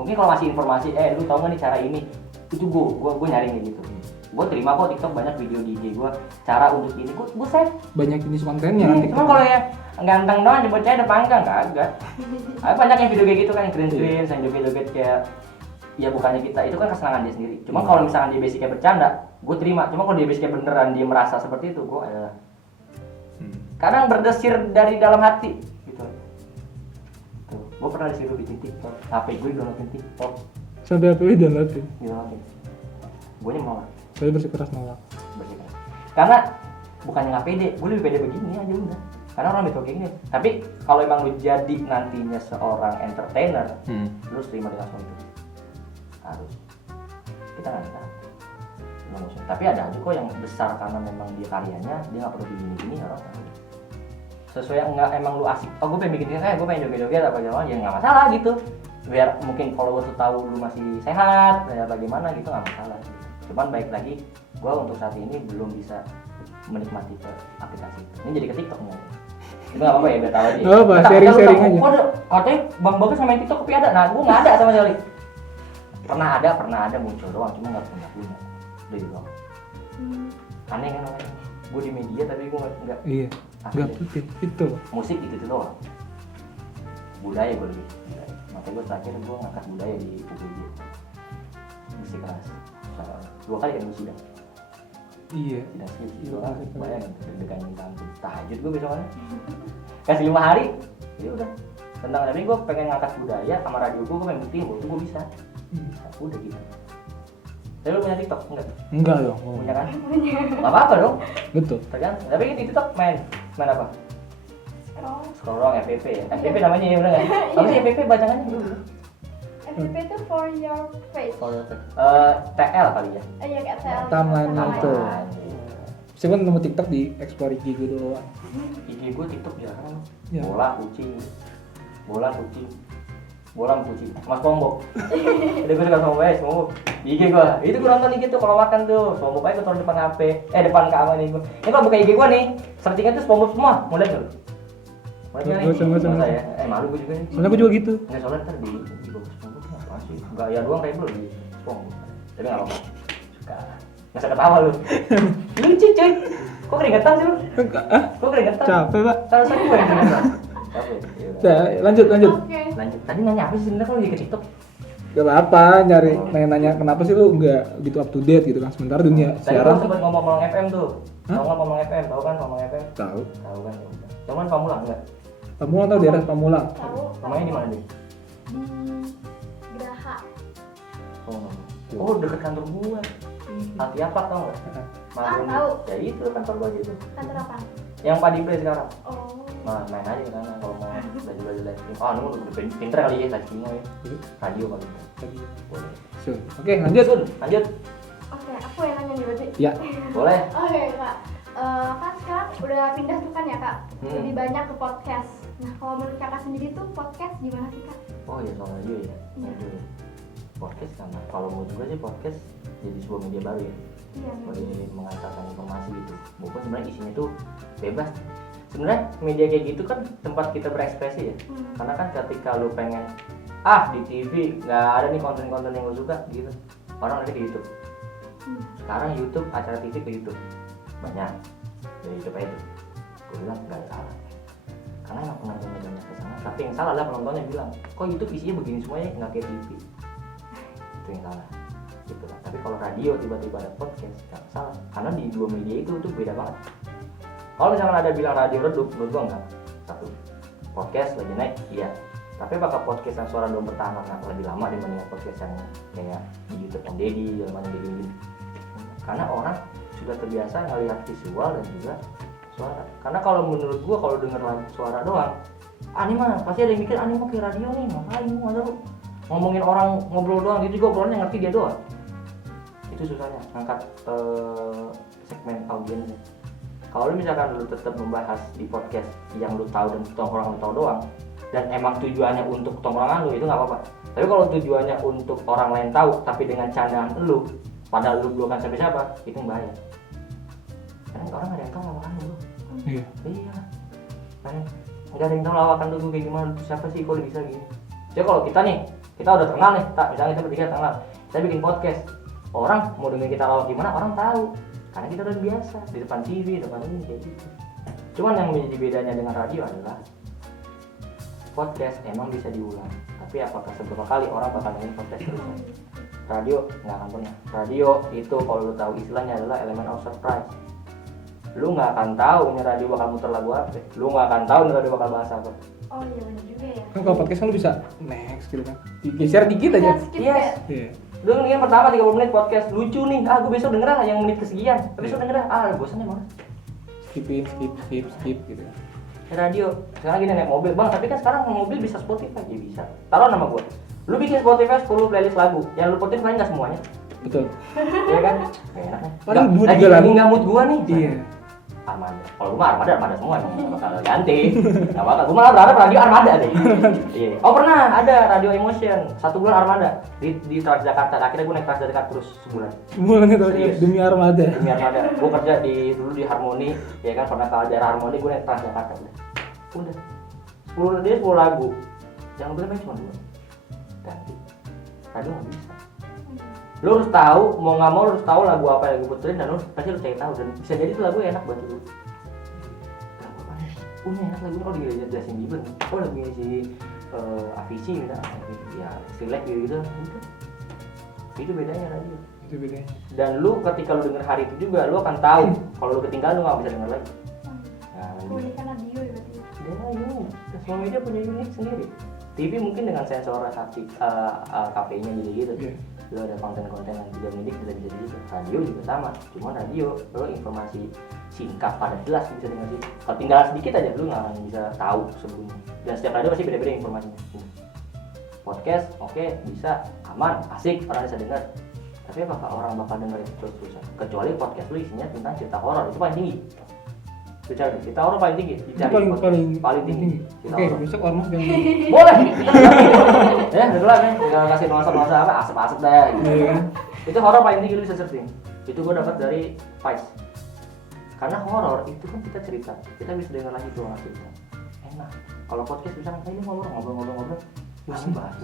Mungkin kalau masih informasi, lu tau nggak nih cara ini? Itu gue nyari kayak gitu. Gue terima kok TikTok banyak video di IG gue, cara untuk ini, gue save. Banyak jenis kontennya kan TikTok. Cuma kalau yang ganteng doang coba cewek depan kagak. Banyak yang video kayak gitu kan, yang green, yang joget-joget kayak ya bukannya kita, itu kan kesenangan dia sendiri. Cuma kalau misalkan dia basicnya bercanda, gue terima. Cuma kalau dia basicnya beneran dia merasa seperti itu, gue adalah kadang berdesir dari dalam hati gitu. Tuh, gue pernah disuruh bikin TikTok, HP gue downloadin TikTok. Sampai HP lu downloadin? Downloadin. Gue nolak. Saya bersikeras nolak. Bersikeras. Karena bukannya nggak pede, gue lebih pede begini aja udah. Karena orang betul kayak gini. Tapi kalau emang lu jadi nantinya seorang entertainer, lu harus terima dengan itu. Harus. Kita nggak bisa. Tapi ada aja kok yang besar karena memang dia karyanya, dia nggak perlu begini-gini orang tahu. Sesuai yang nggak emang lu asik. Oh gue pengen bikin kayak gue pengen joget-joget apa gimana, ya nggak masalah gitu. Biar mungkin follower tuh tahu lu masih sehat, ya bagaimana gitu nggak masalah. Cuman baik lagi, gue untuk saat ini belum bisa menikmati aplikasi itu. Ini jadi ke TikTok nih. Itu nggak apa-apa ya, biar tahu aja. Oh, sharing-sharing aja. Katanya Bang Bagas sama TikTok tapi ada. Nah, gue nggak ada sama sekali. Pernah ada muncul doang, cuma nggak punya. Udah gitu. Aneh kan namanya. Gue di media tapi gue nggak. Iya. Nggak putih itu. Musik itu doang. Budaya gue lebih. Makanya gue terakhir gue ngangkat budaya di UPJ. Musik keras. 2 kali kan gue sidang. Iya. Sidang skripsi doang. Bayangin deg-degan minta ampun. Tahajud gue besoknya. Kasih 5 hari. Ya udah. Tentang tapi gue pengen ngangkat budaya sama radio gue pengen buktiin bahwa itu gue bisa. Udah gitu. Tapi lu punya TikTok? Enggak dong. Punya kan? Gak apa-apa dong. Betul. Tergantung. Tapi di TikTok main apa? Scroll doang, FVP ya? FVP namanya ya bener gak? Apa sih FVP bacangannya dulu? FYP itu for your face. TL kali ya? Iya kayak TL. Timeline itu. Saya kan nemu TikTok di explore IG gue doang. IG gue TikTok jarang. Ya. Bola kucing. bola sama kucing sama SpongeBob. Jadi gue suka SpongeBob di IG gue. Itu gue nonton IG tuh kalau makan tuh SpongeBob aja gue taruh depan HP, depan kamar nih gue. Ini kalau buka IG gue nih, searchingnya tuh SpongeBob semua. Mau lihat tuh? Nggak usah. Ya. Malu gue juga nih. Soalnya gue juga gitu. Nggak soalnya ntar di SpongeBob apa sih? Gaya doang rebel di SpongeBob. Tapi nggak apa-apa. Suka. Nggak usah ketawa lu. Lucu cuy. Kok keringetan sih lu? Kok keringetan? Capek pak. Kalau saya gue yang keringetan. Capek. Nah, lanjut. Oke. Lanjut. Tadi nanya apa sih sebenarnya kalau lagi ke TikTok? Gak apa-apa, nanya kenapa sih lu nggak gitu up to date gitu kan. Sementara dunia Tadi siaran lu sempat ngomong FM tuh. Tahu nggak ngomong FM? Tahu kan ngomong FM? tahu. Tahu kan. Cuman Pamulang enggak? Pamulang tahu daerah Pamulang. Tahu. Rumahnya di mana deh? Di Geraha. Oh, deket kantor gua. Alti apa tau nggak? Tahu. Ya itu kantor gua gitu. Kantor apa? Yang Padi Play sekarang. Oh. Nah, main aja ke sana kalau mau belajar live stream. Oh, lu udah pinter kali ya live stream ya. Radio kali. Boleh. Oke, lanjut. Lanjut. Oke, aku yang nanya nih berarti. Ya. Boleh. Oke, Kak. Kan sekarang udah pindah tuh kan ya, Kak? Lebih banyak ke podcast. Nah, kalau menurut Kakak sendiri tuh podcast gimana sih, Kak? Oh iya, soal radio ya. Iya. Radio. Podcast kan. Kalau mau juga sih podcast jadi sebuah media baru ya. Iya, Boleh mengantarkan informasi gitu. Bukan sebenarnya isinya tuh bebas. Sebenarnya media kayak gitu kan tempat kita berekspresi ya. Karena kan ketika lu pengen di TV nggak ada nih konten-konten yang lu suka gitu, orang ada di YouTube. Sekarang YouTube acara TV ke YouTube banyak dari YouTube itu. Gue bilang nggak ada salah. Karena emang penontonnya banyak kesana. Tapi yang salah adalah penontonnya bilang, kok YouTube isinya begini semuanya nggak kayak TV. Itu yang salah. Gitu lah. Tapi kalau radio tiba-tiba ada podcast nggak salah. Karena di dua media itu tuh beda banget. Kalau misalkan ada bilang radio redup, menurut gua enggak. Satu, podcast lagi naik, iya. Tapi apakah podcast yang suara belum bertahan lebih lama dibandingkan podcast yang kayak di YouTube Om Deddy, yang mana gini. Karena orang sudah terbiasa ngelihat visual dan juga suara. Karena kalau menurut gua kalau denger suara doang, ini mah pasti ada yang mikir ini mah kayak radio nih, ngapain masa lu ngomongin orang ngobrol doang gitu juga obrolannya ngerti dia doang. Itu susahnya ngangkat segmen audiensnya. Kalau lu misalkan lu tetap membahas di podcast yang lu tahu dan tongkrongan lu tahu doang, dan emang tujuannya untuk tongkrongan lu itu nggak apa-apa. Tapi kalau tujuannya untuk orang lain tahu, tapi dengan candaan lu, padahal lu belum kan siapa-siapa, itu bahaya. Karena orang nggak ada yang tahu lawakan lu. Iya. Kan nggak ada yang tahu lawakan lu kayak gimana, siapa sih kok bisa gini. Jadi kalau kita nih, kita udah kenal nih, misalnya kita bertiga kenal, kita bikin podcast, orang mau dengerin kita lawak gimana, orang tahu. Karena kita udah biasa di depan TV, depan ini kayak gitu. Cuman yang menjadi bedanya dengan radio adalah podcast emang bisa diulang. Tapi apakah seberapa kali orang bakal dengerin podcast terus? Radio nggak akan pernah. Radio itu kalau lu tahu istilahnya adalah elemen of surprise. Lu nggak akan tahu ini radio bakal muter lagu apa. Lu nggak akan tahu ini radio bakal bahas apa. Oh iya benar juga ya. Kan kalau podcast kan lu bisa next gitu kan. Geser dikit aja. Yes. Iya. Lu ngeliat pertama 30 menit podcast lucu nih, gue besok denger yang menit kesekian. Besok denger bosannya banget. Skip gitu. Radio, sekarang gini naik mobil, bang, tapi kan sekarang mobil bisa Spotify, ya bisa. Taruh nama gue. Lu bikin Spotify 10 playlist lagu, yang lu putin paling nggak semuanya. Betul. Iya kan? Kayak enaknya. Paling mood lagi juga lagu. nggak mood gua nih. Iya. Armada. Kalau gua Armada semua emang nggak bakal ganti. Nggak bakal. Gua malah berharap radio Armada deh. Iya. Oh pernah ada radio Emotion 1 bulan Armada di Transjakarta. Akhirnya gua naik Transjakarta terus sebulan. Sebulan itu demi Armada. Demi Armada. Gua kerja dulu di Harmoni, ya kan pernah ke daerah Harmoni gua naik Transjakarta udah. 10 lagu. Yang boleh main cuma 2. Ganti. Radio nggak bisa. Lu harus tahu, mau nggak mau lu harus tahu lagu apa yang gue puterin dan lu pasti lu cari tahu dan bisa jadi itu lagu enak buat lu. Lagu apa nih? Ini enak lagunya kalau digerain Justin Bieber. Oh lagunya si Avicii misalnya, ya Silek gitu. Itu bedanya radio. Itu bedanya. Dan lu ketika lu denger hari itu juga lu akan tahu kalau lu ketinggalan lu nggak bisa denger lagi. Nah, Keunikan radio ya berarti. Ya, semua media punya unik sendiri. TV mungkin dengan sensor KPI-nya jadi gitu. Yeah. Lo ada konten-konten yang tidak mendidik bisa gitu. Radio juga sama, cuma radio lo informasi singkat padat jelas bisa dengar sih. Kalau tinggal sedikit aja lo nggak akan bisa tahu sebelumnya. Dan setiap radio pasti beda-beda informasinya. Podcast oke, bisa aman, asik orang bisa dengar. Tapi apakah orang bakal dengar itu terus-terusan? Kecuali podcast lo isinya tentang cerita horor itu paling tinggi. Dicari, kita orang paling tinggi, Itu dicari paling tinggi. Kita Oke, orang. besok ormas jangan. Boleh. Ya, itulah nih, tinggal kasih nuansa apa, asap-asap dah. Gitu. Iya kan? Itu horor paling tinggi lu bisa searching. Itu gua dapat dari Vice. Karena horor itu kan kita cerita, kita bisa dengar lagi tuh orang cerita. Enak. Kalau podcast bisa kan ini ngobrol. Masih bahas.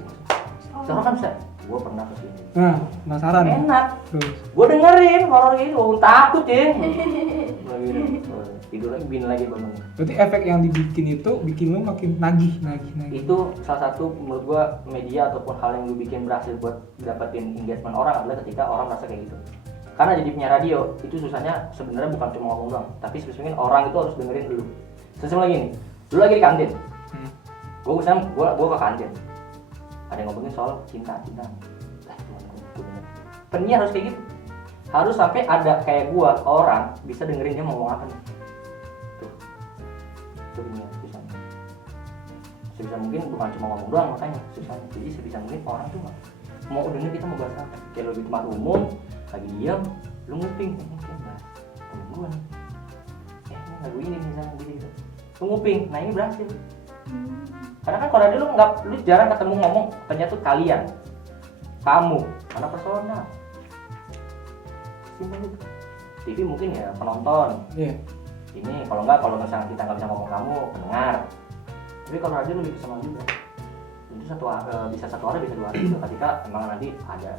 Sekarang kan bisa. Gua pernah kesini. Nah, penasaran. Enak. Terus. Gua dengerin horor ini, gua takut ya. Lagi tidur lagi, bin lagi bangun. Berarti efek yang dibikin itu bikin lu makin nagih. Itu salah satu menurut gua media ataupun hal yang lu bikin berhasil buat dapetin engagement orang adalah ketika orang merasa kayak gitu. Karena jadi penyiar radio itu susahnya sebenarnya bukan cuma ngomong doang, tapi sebetulnya orang itu harus dengerin dulu. Sesimpel lagi nih, lu lagi di kantin. Gua ke kantin. Ada yang ngomongin soal cinta. Lah, penyiar harus kayak gitu. Harus sampai ada kayak gua orang bisa dengerin dia mau ngomong apa nih. Tuh penyiar bisa. Sebisa mungkin bukan cuma ngomong doang makanya susah. Jadi sebisa mungkin orang tuh mau denger kita mau bahas apa. Kayak lu di tempat umum lagi diam, lu nguping, bahas temen gua nih. Ini lagu ini misalnya gitu. Lu nguping, nah ini berhasil. Karena kan kalau lu jarang ketemu ngomong ternyata tuh kalian, kamu, karena personal. Simpel itu. TV mungkin ya penonton. Iya. Ini kalau misalnya kita nggak bisa ngomong kamu, pendengar. Tapi kalau radio lu bisa sama juga. Itu bisa satu hari bisa 2 hari juga ketika emang nanti ada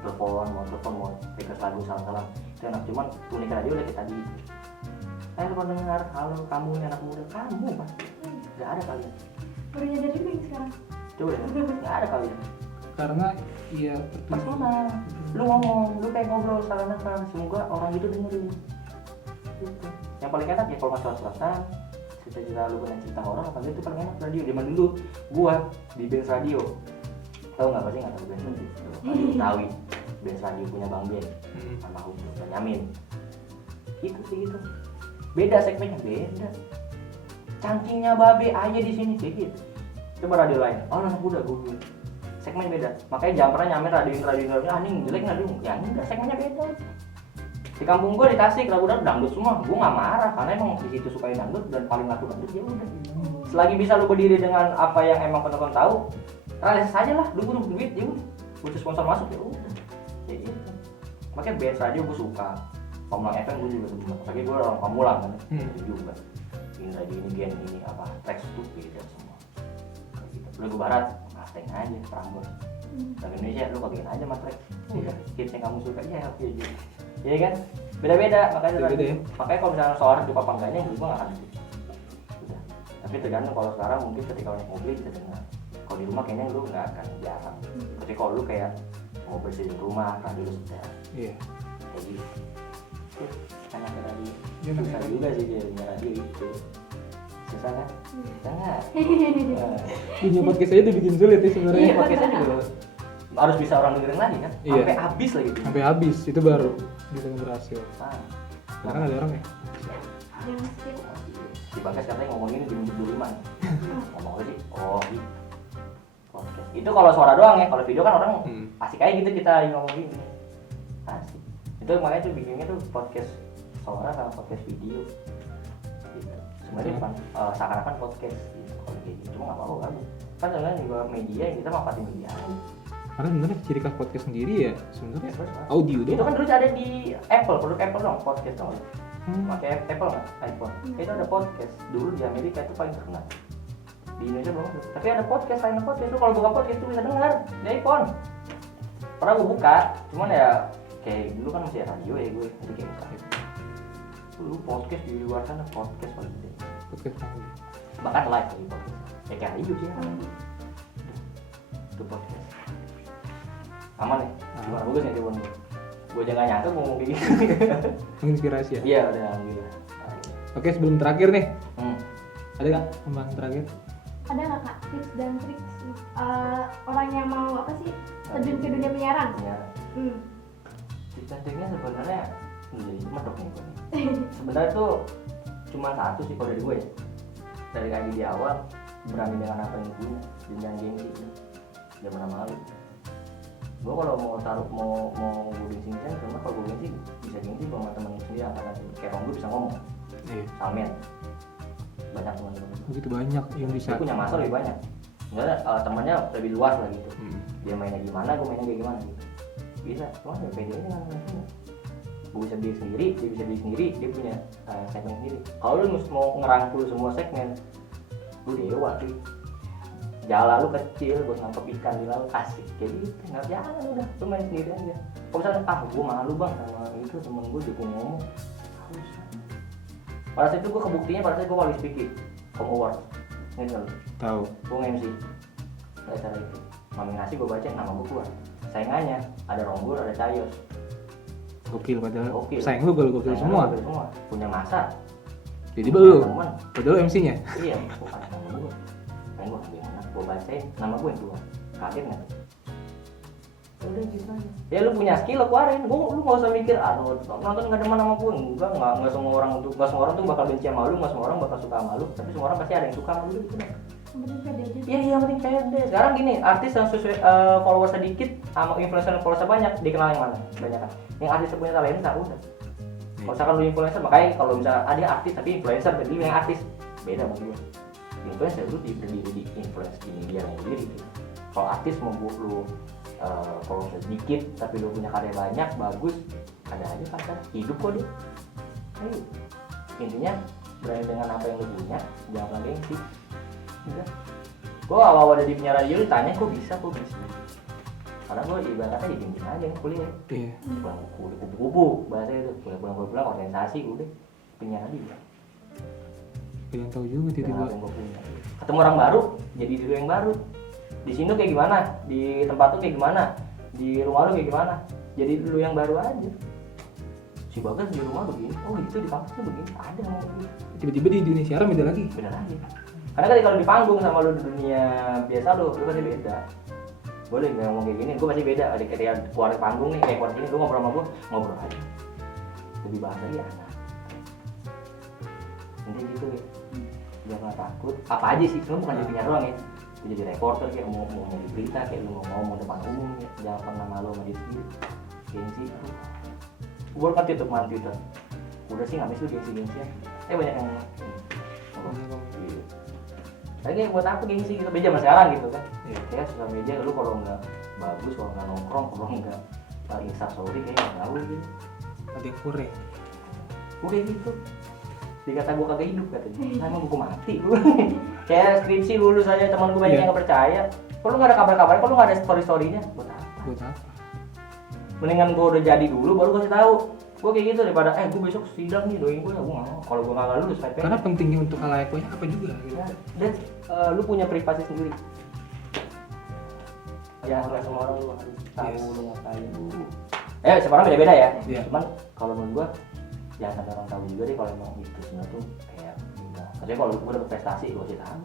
telepon mau request lagu salam itu enak. Cuman unik radio udah kita di pendengar, halo kamu yang anak muda, kamu pasti nggak ada kalian. Baru nyadarin nih sekarang. Coba deh, nggak ada kalian. Karena iya Personal, lu ngomong, lu kayak ngobrol seakan-akan, semoga orang itu dengerin. Gitu. Yang paling enak ya kalau masalah selatan, cerita lu pernah cerita orang, apalagi itu paling enak radio. Zaman dulu gua di Benz Radio, tahu nggak pasti nggak tahu Benz Radio, radio Betawi, Benz Radio punya Bang Ben, almarhum Benyamin. Itu sih gitu. Beda segmennya beda. Cangkingnya babe aja di sini kayak gitu. Coba radio lain, anak muda gue segmen beda. Makanya jangan pernah nyamain radio ini jelek nggak dulu. Ya enggak, segmennya beda. Di kampung gue di Tasik lagu dangdut semua. Gue nggak marah karena emang di situ sukain dangdut dan paling laku dangdut ya udah. Selagi bisa lu berdiri dengan apa yang emang penonton tahu, realisasi saja lah. Lu butuh duit ya udah. Butuh sponsor masuk ya udah. Ya gitu. Makanya Benz Radio gue suka. Pamulang FM gue juga suka. Apalagi gue orang Pamulang kan. Juga. Ini radio ini gen ini apa Trax tuh gitu semua. Lagu barat, Mustang aja, Prambors. Lagu Indonesia, lu bagian aja Mas Trax. Udah, hits yang kamu suka, ya oke aja. Iya kan? Beda-beda, makanya Beda-beda ya? makanya kalau misalnya soal hidup apa enggaknya, gue nggak akan gitu. Udah. Tapi tergantung kalau sekarang mungkin ketika naik mobil bisa dengar. Kalau di rumah kayaknya lu nggak akan jarang. Kecuali kalau lu kayak mau bersihin rumah, radio lu setel. Iya. Kayak gitu. Enak radio. Iya, Susah juga sih jadinya radio itu. Susah kan? Sangat. Punya podcast aja dibikin sulit ya sebenarnya. Iya, podcastnya juga harus bisa orang dengerin lagi kan? Iya. Sampai habis lagi. Sampai habis itu baru bisa berhasil. Nah, Sekarang ada orang ya. Jangan skip. di Bagas katanya ngomong ini di menit 25 nih. Ngomong apa sih? Oh, di podcast. Itu kalau suara doang ya, kalau video kan orang asik aja gitu kita ngomong gini. Asik. Itu makanya tuh bikinnya tuh podcast suara sama podcast video. Gitu. Sebenarnya bukan seakan-akan podcast gitu. Kalau kayak gitu cuma nggak apa-apa kan. Kan sebenarnya juga media yang kita manfaatin media. Karena sebenarnya ciri khas podcast sendiri ya sebenarnya audio Itu doang. kan dulu ada di Apple, produk Apple dong, podcast dong. Pakai Apple nggak? iPhone. Itu ada podcast. Dulu di Amerika itu paling terkenal. Di Indonesia belum ada. Tapi ada podcast, lain podcast. Lu kalau buka podcast itu bisa dengar di iPhone. Pernah gue buka, cuman ya kayak dulu kan masih radio ya gue, jadi kayak buka. Dulu podcast di luar sana podcast paling gede. Podcast audio. Bahkan live di podcast. Ya kayak radio sih. Itu podcast. Aman ya? Gimana bagus ya Tibon gue? Gue aja gak nyangka ngomong kayak gitu. Menginspirasi ya. Iya udah alhamdulillah. Oke, sebelum terakhir nih, Hmm. ada nggak pembahasan terakhir? Ada nggak kak tips dan trik orang yang mau apa sih terjun ke dunia penyiaran? Ya. Cita-citanya sebenarnya jadi medok nih gue. Sebenarnya tuh cuma satu sih kalau dari gue ya. Dari kaki di awal berani dengan apa yang punya dan jangan gengsi. Jangan pernah malu. Gue kalau mau gue gengsi kan, cuma kalau gue gengsi bisa gengsi sama temen sendiri angkatan kayak om gue bisa ngomong. Iya. Salmen. Banyak teman-teman. Begitu banyak yang bisa. Dia punya masa lebih banyak. Sebenarnya temannya lebih luas lah gitu. Dia mainnya gimana, gue mainnya kayak gimana gitu. Bisa, cuma ya bedanya dengan maksudnya. Gue bisa diri sendiri, dia bisa diri sendiri, dia punya segmen sendiri. Kalau lu mau ngerangkul semua segmen, lu dewa sih. Jala lu kecil buat nangkep ikan di laut asik kayak gitu, nggak jangan udah, lu main sendiri aja. Kalau misalnya gue malu bang sama itu temen gue juga ngomong, harus. Pada saat itu gue kebuktinya pada saat gue public speaking, Home Award, ini loh. Tahu. Gue nge-MC di acara itu, nominasi gue baca nama gue keluar. Saingannya ada Ronggul, ada Cayos. Gokil padahal. Gokil. Saing lu gokil semua. Punya masa. Jadi lu. Teman. Padahal MC-nya. Iya, bukan nama gue. Main gue gimana? Gue bacain nama gue yang keluar. Kaget nggak? Udah gitu aja. Ya lu punya skill lu keluarin. Lu nggak usah mikir, nonton nggak demen sama gue. Nggak semua orang tuh bakal benci sama lu, nggak semua orang bakal suka sama lu. Tapi semua orang pasti ada yang suka sama lu gitu. Penting pede aja. Iya, penting pede. Sekarang gini, artis yang sesuai followers sedikit sama influencer yang followers banyak, dikenal yang mana? Banyak kan? Yang artis punya talenta udah. Kalau misalkan lu influencer, makanya kalau misalnya ada artis tapi influencer, jadi yang artis beda sama gue. Influencer lu berdiri di influence di media yang sendiri gitu. Kalau artis mau lu followers sedikit tapi lu punya karya banyak, bagus, ada aja pasar. Hidup kok dia. Ayo. Intinya berani dengan apa yang lu punya, jangan pernah gengsi. Udah. Gue awal-awal dari penyiar radio ditanya kok bisa. Karena gue ibaratnya diem aja nih kuliah. Iya. Pulang kuliah kupu-kupu bahasa itu. Pulang organisasi udah penyiar radio. Kalian tahu juga tiba-tiba. Ketemu orang baru, jadi diri yang baru. Di sini tuh kayak gimana? Di tempat tuh kayak gimana? Di rumah lu kayak gimana? Jadi dulu yang baru aja. Si Bagas di rumah begini, oh itu di kampus tuh begini, ada ngomong gitu. Tiba-tiba di dunia siaran beda lagi. Beda lagi. Karena kan kalau di panggung sama lu di dunia biasa lu pasti beda. Boleh nggak ngomong kayak gini, gue pasti beda. Ketika keluar di panggung nih, kayak keluar sini lu ngobrol sama gue, ngobrol aja. Lebih bahasa lagi anak. Intinya gitu ya. Jangan takut. Apa aja sih, sebenarnya bukan jadi penyiar doang ya. Lu jadi reporter kayak mau di berita, kayak lu mau ngomong depan umum ya. Jangan pernah malu sama diri sendiri. Gengsi. Gue kan tutup main Twitter. Udah sih nggak bisa gengsi-gengsian. Banyak yang lagi buat apa gengsi gitu, beda sama sekarang gitu kan. Ya sosial media lu kalau nggak bagus, kalau nggak nongkrong, kalau nggak instastory kayaknya nggak tahu gitu. Ada yang kurang. Gue kayak gitu. Dikata gue kagak hidup katanya. Nah emang gue mati gue. Kayak skripsi lulus aja teman gue banyak yang nggak percaya. Kalau lu nggak ada kabar-kabarnya, kalau lu nggak ada story-storynya, buat apa? Mendingan gue udah jadi dulu baru kasih tahu. Gue kayak gitu daripada gue besok sidang nih doain gue ya gue nggak mau. Kalau gue nggak lulus karena pentingnya untuk halayak banyak apa juga gitu. Dan lu punya privasi sendiri. Ya nggak semua orang lu harus tahu lu ngapain. Semua orang beda-beda ya. Cuman kalau menurut gue jangan sampai orang tahu juga deh kalau emang itu sebenarnya tuh kayak enggak. Maksudnya kalau lu dapet prestasi lu harus tahu.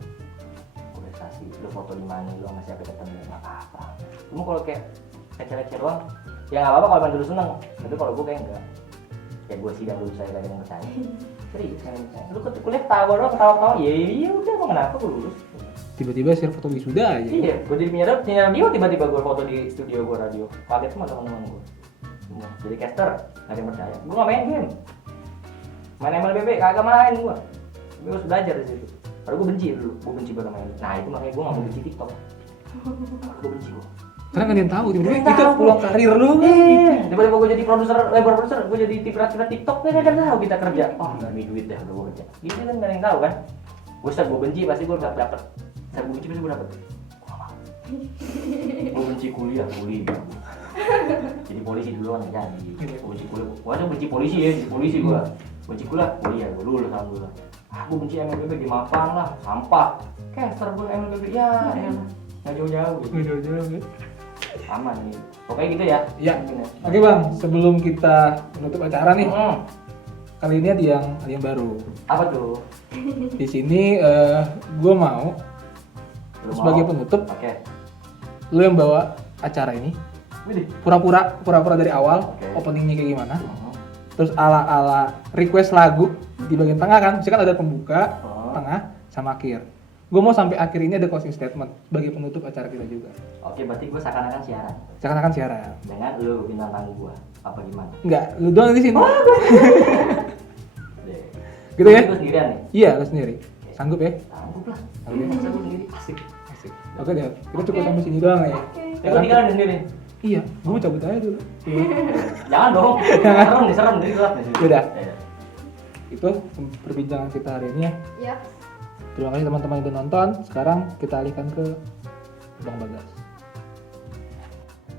Prestasi lu foto di mana, lu sama siapa ketemu, nggak apa-apa. Cuma kalau kayak kecil-kecil doang ya nggak apa-apa kalau emang dulu seneng. Tapi kalau gue kayak enggak. Kayak gue sidang dulu saya gak ada yang percaya. Serius kan? Lu kuliah tawa doang, ketawa-tawa. Ya udah emang kenapa gue lulus. Tiba-tiba share foto wisuda aja. Iya, gue jadi penyiar radio, tiba-tiba gue foto di studio gue radio. Kaget sama teman-teman gue. Semua. Jadi caster, gak ada yang percaya. Gue gak main game. Main MLBB, kagak main gue. Gue harus belajar di situ. Padahal gue benci dulu, gue benci banget main. Nah itu makanya gue gak mau benci TikTok. Gue benci gue. Karena kan yang tahu tiba-tiba itu peluang karir lu. Tiba-tiba gue jadi produser, gue jadi tipe-tipe TikTok, gak ada yang tahu kita kerja. Oh gak ada duit dah udah gue kerja. Gitu kan gak ada yang tahu kan. Gue benci pasti gue gak dapet. Saya benci pasti gue dapet. Gue benci kuliah. Jadi polisi duluan ya jadi. Gue benci kuliah. Gue aja benci polisi ya, jadi polisi gue. Benci kuliah gue lulus alhamdulillah. Gue benci MLBB di mapan lah, sampah. Caster gue MLBB ya, nggak jauh-jauh gitu. Nggak jauh-jauh ya. Aman nih. Pokoknya gitu ya. Iya. Oke bang, sebelum kita menutup acara nih, kali ini ada yang baru. Apa tuh? Di sini gue mau sebagai penutup, lu yang bawa acara ini. Pura-pura dari awal, openingnya kayak gimana? Terus ala request lagu di bagian tengah kan, misalkan ada pembuka, tengah, sama akhir. Gue mau sampai akhir ini ada closing statement sebagai penutup acara kita juga. Oke, berarti gue seakan-akan siaran. Seakan-akan siaran. Dengan lu bintang tamu gue, apa gimana? Enggak, lu doang di sini. Gitu ya? Gue sendirian nih. Iya, lo sendiri. Sanggup ya? Sanggup lah. Sanggup ya? Sanggup sendiri. Asik. Asik. Oke deh, kita cukup sampai sini doang ya. Oke. Gue tinggal sendiri. Iya, gue mau cabut aja dulu. Jangan dong. Serem nih gelap nih. Yaudah. Iya. Itu perbincangan kita hari ini ya. Yap. Terima kasih teman-teman yang udah nonton. Sekarang kita alihkan ke Bang Bagas.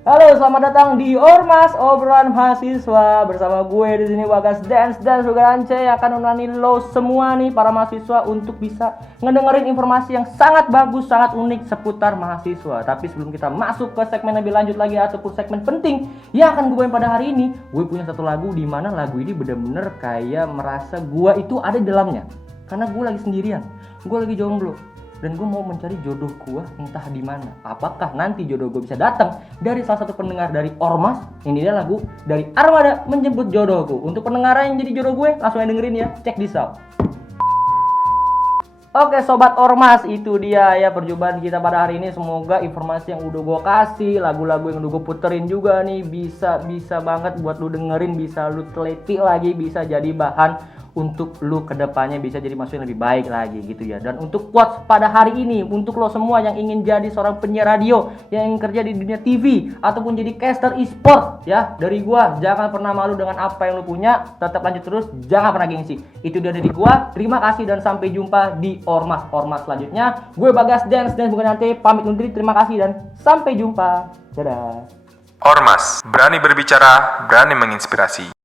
Halo, selamat datang di Ormas Obrolan Mahasiswa bersama gue di sini Bagas Dance dan juga Ance yang akan menemani lo semua nih para mahasiswa untuk bisa ngedengerin informasi yang sangat bagus, sangat unik seputar mahasiswa. Tapi sebelum kita masuk ke segmen lebih lanjut lagi ataupun segmen penting yang akan gue bawain pada hari ini, gue punya satu lagu di mana lagu ini bener-bener kayak merasa gue itu ada di dalamnya. Karena gue lagi sendirian, gue lagi jomblo. Dan gue mau mencari jodoh gue entah di mana. Apakah nanti jodoh gue bisa datang dari salah satu pendengar dari Ormas? Ini dia lagu dari Armada Menjemput Jodohku. Untuk pendengar yang jadi jodoh gue, langsung aja dengerin ya. Check this out. Oke sobat Ormas, itu dia ya perjumpaan kita pada hari ini. Semoga informasi yang udah gue kasih, lagu-lagu yang udah gue puterin juga nih bisa banget buat lu dengerin, bisa lu teliti lagi, bisa jadi bahan untuk lu kedepannya bisa jadi manusia yang lebih baik lagi gitu ya. Dan untuk quotes pada hari ini, untuk lo semua yang ingin jadi seorang penyiar radio, yang ingin kerja di dunia TV ataupun jadi caster e-sport ya, dari gua jangan pernah malu dengan apa yang lu punya, tetap lanjut terus, jangan pernah gengsi. Itu dia dari gua. Terima kasih dan sampai jumpa di Ormas selanjutnya. Gue Bagas Dance dan bukan nanti pamit undur diri. Terima kasih dan sampai jumpa. Dadah. Ormas, berani berbicara, berani menginspirasi.